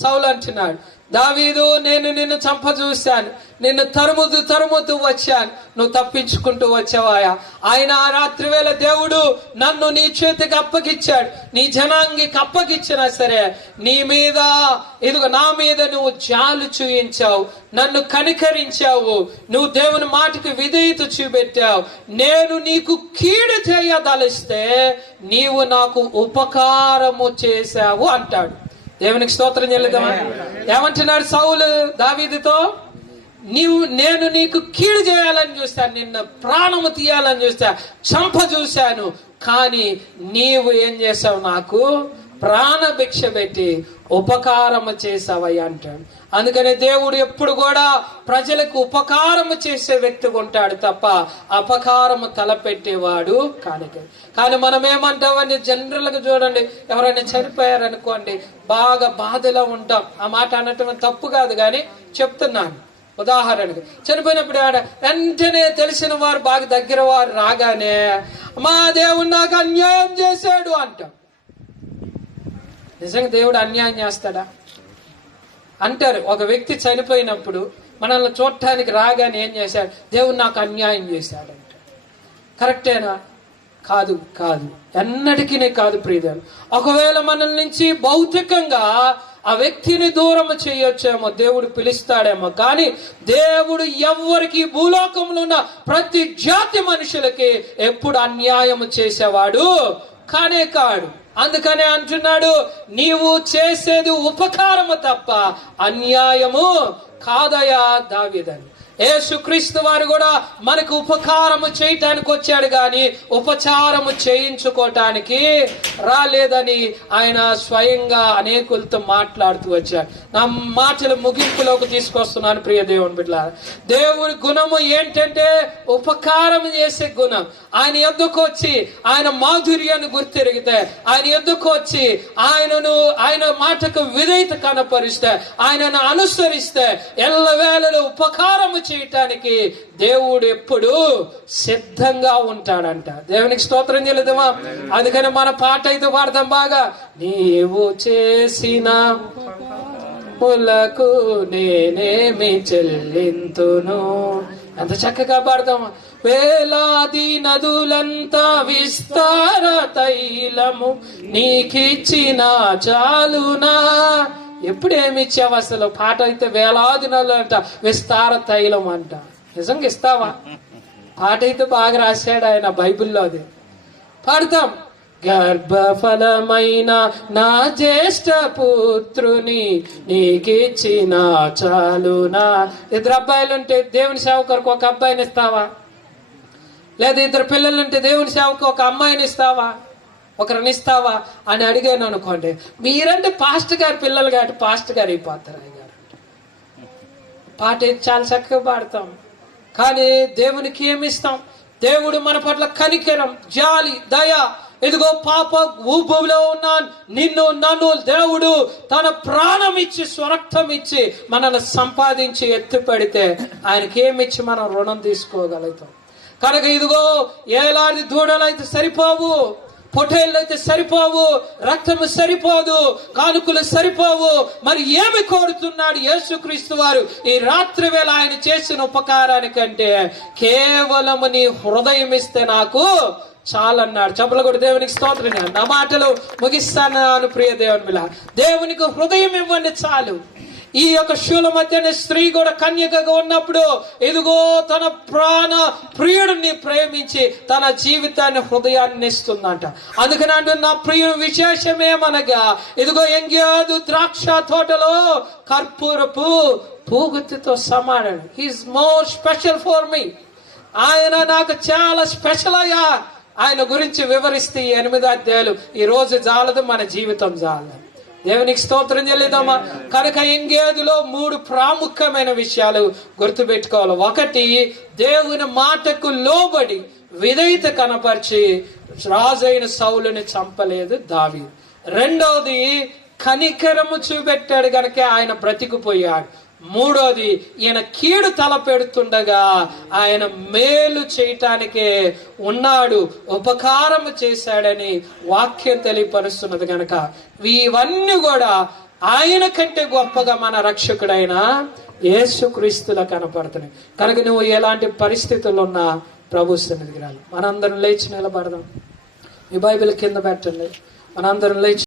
సౌలు అంటున్నాడు, దావీదు నేను నిన్ను చూశాను, నిన్ను తరుముతూ వచ్చాను, నువ్వు తప్పించుకుంటూ వచ్చావాయా? ఆయన ఆ రాత్రి వేళ దేవుడు నన్ను నీ చేతికి అప్పగిచ్చాడు, నీ జనాంగికి అప్పగిచ్చినా సరే నీ మీద, ఇదిగో నా మీద నువ్వు జాలు చూయించావు, నన్ను కనికరించావు, నువ్వు దేవుని మాటకి విధేయత చూపెట్టావు. నేను నీకు కీడు చేయదలిస్తే నీవు నాకు ఉపకారము చేశావు అంటాడు. దేవునికి స్తోత్రం చెల్లిద్దామా. ఏమంటున్నాడు సౌలు దావీదుతో? నేను నీకు కీడు చేయాలని చూస్తాను, నిన్ను ప్రాణము తీయాలని చూస్తా, చంప చూశాను, కానీ నీవు ఏం చేసావు, నాకు ప్రాణభిక్ష పెట్టి ఉపకారము చేసావయ్యా అంటాడు. అందుకని దేవుడు ఎప్పుడు కూడా ప్రజలకు ఉపకారము చేసే వ్యక్తిగా ఉంటాడు తప్ప అపకారము తలపెట్టేవాడు కానీ మనం ఏమంటామని జనరల్ గా చూడండి, ఎవరైనా చనిపోయారనుకోండి బాగా బాధలో ఉంటాం. ఆ మాట అనటం తప్పు కాదు, కానీ చెప్తున్నాను. ఉదాహరణకు చనిపోయినప్పుడు వెంటనే తెలిసిన వారు బాగా దగ్గర వారు రాగానే మా దేవుడు నాకు అన్యాయం చేశాడు అంటాం. నిజంగా దేవుడు అన్యాయం చేస్తాడా అంటారు. ఒక వ్యక్తి చనిపోయినప్పుడు మనల్ని చూడటానికి రాగానే ఏం చేశాడు, దేవుడు నాకు అన్యాయం చేశాడు అంటారు. కరెక్టేనా? కాదు, కాదు, ఎన్నటికీ కాదు ప్రియదేవులు. ఒకవేళ మన నుంచి భౌతికంగా ఆ వ్యక్తిని దూరం చేయొచ్చేమో, దేవుడు పిలుస్తాడేమో, కానీ దేవుడు ఎవ్వరికి భూలోకంలో ఉన్న ప్రతి జాతి మనుషులకి ఎప్పుడు అన్యాయం చేసేవాడు కాడు. అందుకనే అంటున్నాడు, నీవు చేసేది ఉపకారము తప్ప అన్యాయము కాదయా దావీదని. యేసుక్రీస్తు వారు కూడా మనకు ఉపకారము చేయటానికి వచ్చాడు, కానీ ఉపచారము చేయించుకోవటానికి రాలేదని ఆయన స్వయంగా అనేకులతో మాట్లాడుతూ వచ్చాడు. నా మాటలు ముగింపులోకి తీసుకొస్తున్నాను ప్రియ దేవుని బిడ్డలారా. దేవుని గుణము ఏంటంటే ఉపకారం చేసే గుణం. ఆయన యొద్దకు వచ్చి ఆయన మాధుర్యాన్ని గుర్తెరిగితే, ఆయన యొద్దకు వచ్చి ఆయన మాటకు విధేయత కనపరిస్తే, ఆయనను అనుసరిస్తే ఎల్లవేళలో ఉపకారము చేయటానికి దేవుడు ఎప్పుడు సిద్ధంగా ఉంటాడంట. దేవునికి స్తోత్రం చెల్లిద్దామా? అందుకని మన పాట అయితే పాడతాం బాగా. నీవు చేసిన పులకు నేనేమి చెల్లింతును, ఎంత చక్కగా పాడతామా. వేలాది నదులంతా విస్తార తైలము నీకిచ్చిన చాలునా. ఎప్పుడు ఏమి ఇచ్చావు అసలు? పాట అయితే వేలాది నదులు అంట, విస్తార తైలం అంట. నిజంగా ఇస్తావా? పాట అయితే బాగా రాశాడు ఆయన బైబిల్లో, అది పాడతాం. గర్భఫలమైన నా జ్యేష్ఠ పుత్రుని నీకిచ్చిన చాలునా. ఇద్దరు అబ్బాయిలుంటే దేవుని సేవకులకు ఒక అబ్బాయిని ఇస్తావా? లేదా ఇద్దరు పిల్లలుంటే దేవుని సేవకు ఒక అమ్మాయిని ఇస్తావా? ఒకరిని ఇస్తావా అని అడిగాను అనుకోండి, మీరంటే పాస్టర్ గారి పిల్లలు కాబట్టి పాస్టర్ గారు అయిపోతారు. అయ్యారు పాట చాలా చక్కగా పాడతాం, కానీ దేవునికి ఏమి ఇస్తాం? దేవుడు మన పట్ల కనికరం, జాలి, దయ. ఇదిగో పాప ఊపులో ఉన్నాను నన్ను దేవుడు తన ప్రాణం ఇచ్చి స్వరక్తం ఇచ్చి మనల్ని సంపాదించి ఎత్తి పెడితే ఆయనకి ఏమిచ్చి మనం రుణం తీసుకోగలుగుతాం. కనుక ఇదిగో ఏలాది దూడలు అయితే సరిపోవు, పొటేళ్ళు అయితే సరిపోవు, రక్తము సరిపోదు, కానుకలు సరిపోవు. మరి ఏమి కోరుతున్నాడు యేసుక్రీస్తు వారు ఈ రాత్రి వేళ? ఆయన చేసిన ఉపకారానికంటే కేవలము నీ హృదయం ఇస్తే నాకు చాలన్నాడు. చెప్పులు కూడా దేవునికి స్తోత్రం. నా మాటలు ముగిస్తాను ప్రియ దేవుని బిడ్డ. దేవునికి హృదయం ఇవ్వండి చాలు. ఈ యొక్క శూల మధ్యన స్త్రీ కూడా కన్యకగా ఉన్నప్పుడు ఇదిగో తన ప్రాణ ప్రియుడిని ప్రేమించి తన జీవితాన్ని హృదయాన్ని ఇస్తుందంట. అందుకని అంటే నా ప్రియుడు విశేషమేమనగా ఇదిగో ఎంగేదు ద్రాక్ష తోటలో కర్పూరపు పూగుత్తితో సమానం. He's more special for me. ఆయన నాకు చాలా స్పెషల్ అయ్యా. ఆయన గురించి వివరిస్తే 8 అధ్యాయాలు ఈ రోజు జాలదు, మన జీవితం జాలదు. దేవునికి స్తోత్రం చెల్లిద్దామా? కనుక ఎంగేదులో 3 ప్రాముఖ్యమైన విషయాలు గుర్తుపెట్టుకోవాలి. ఒకటి, దేవుని మాటకు లోబడి విధేయత కనపరిచి రాజైన సౌలుని చంపలేదు దావీదు. రెండవది, కనికరము చూపెట్టాడు గనక ఆయన బ్రతికిపోయాడు. మూడోది, ఈయన కీడు తలపెడుతుండగా ఆయన మేలు చేయటానికే ఉన్నాడు, ఉపకారము చేశాడని వాక్యం తెలియపరుస్తున్నది. కనుక ఇవన్నీ కూడా ఆయన కంటే గొప్పగా మన రక్షకుడైన యేసుక్రీస్తులా కనపడుతున్నాయి. కనుక నువ్వు ఎలాంటి పరిస్థితుల్లో ఉన్నా ప్రభు సన్నిధికి రాలి. మనందరం లేచి నిలబడదాం. ఈ బైబిల్ కింద పెట్టండి. మనందరం లేచి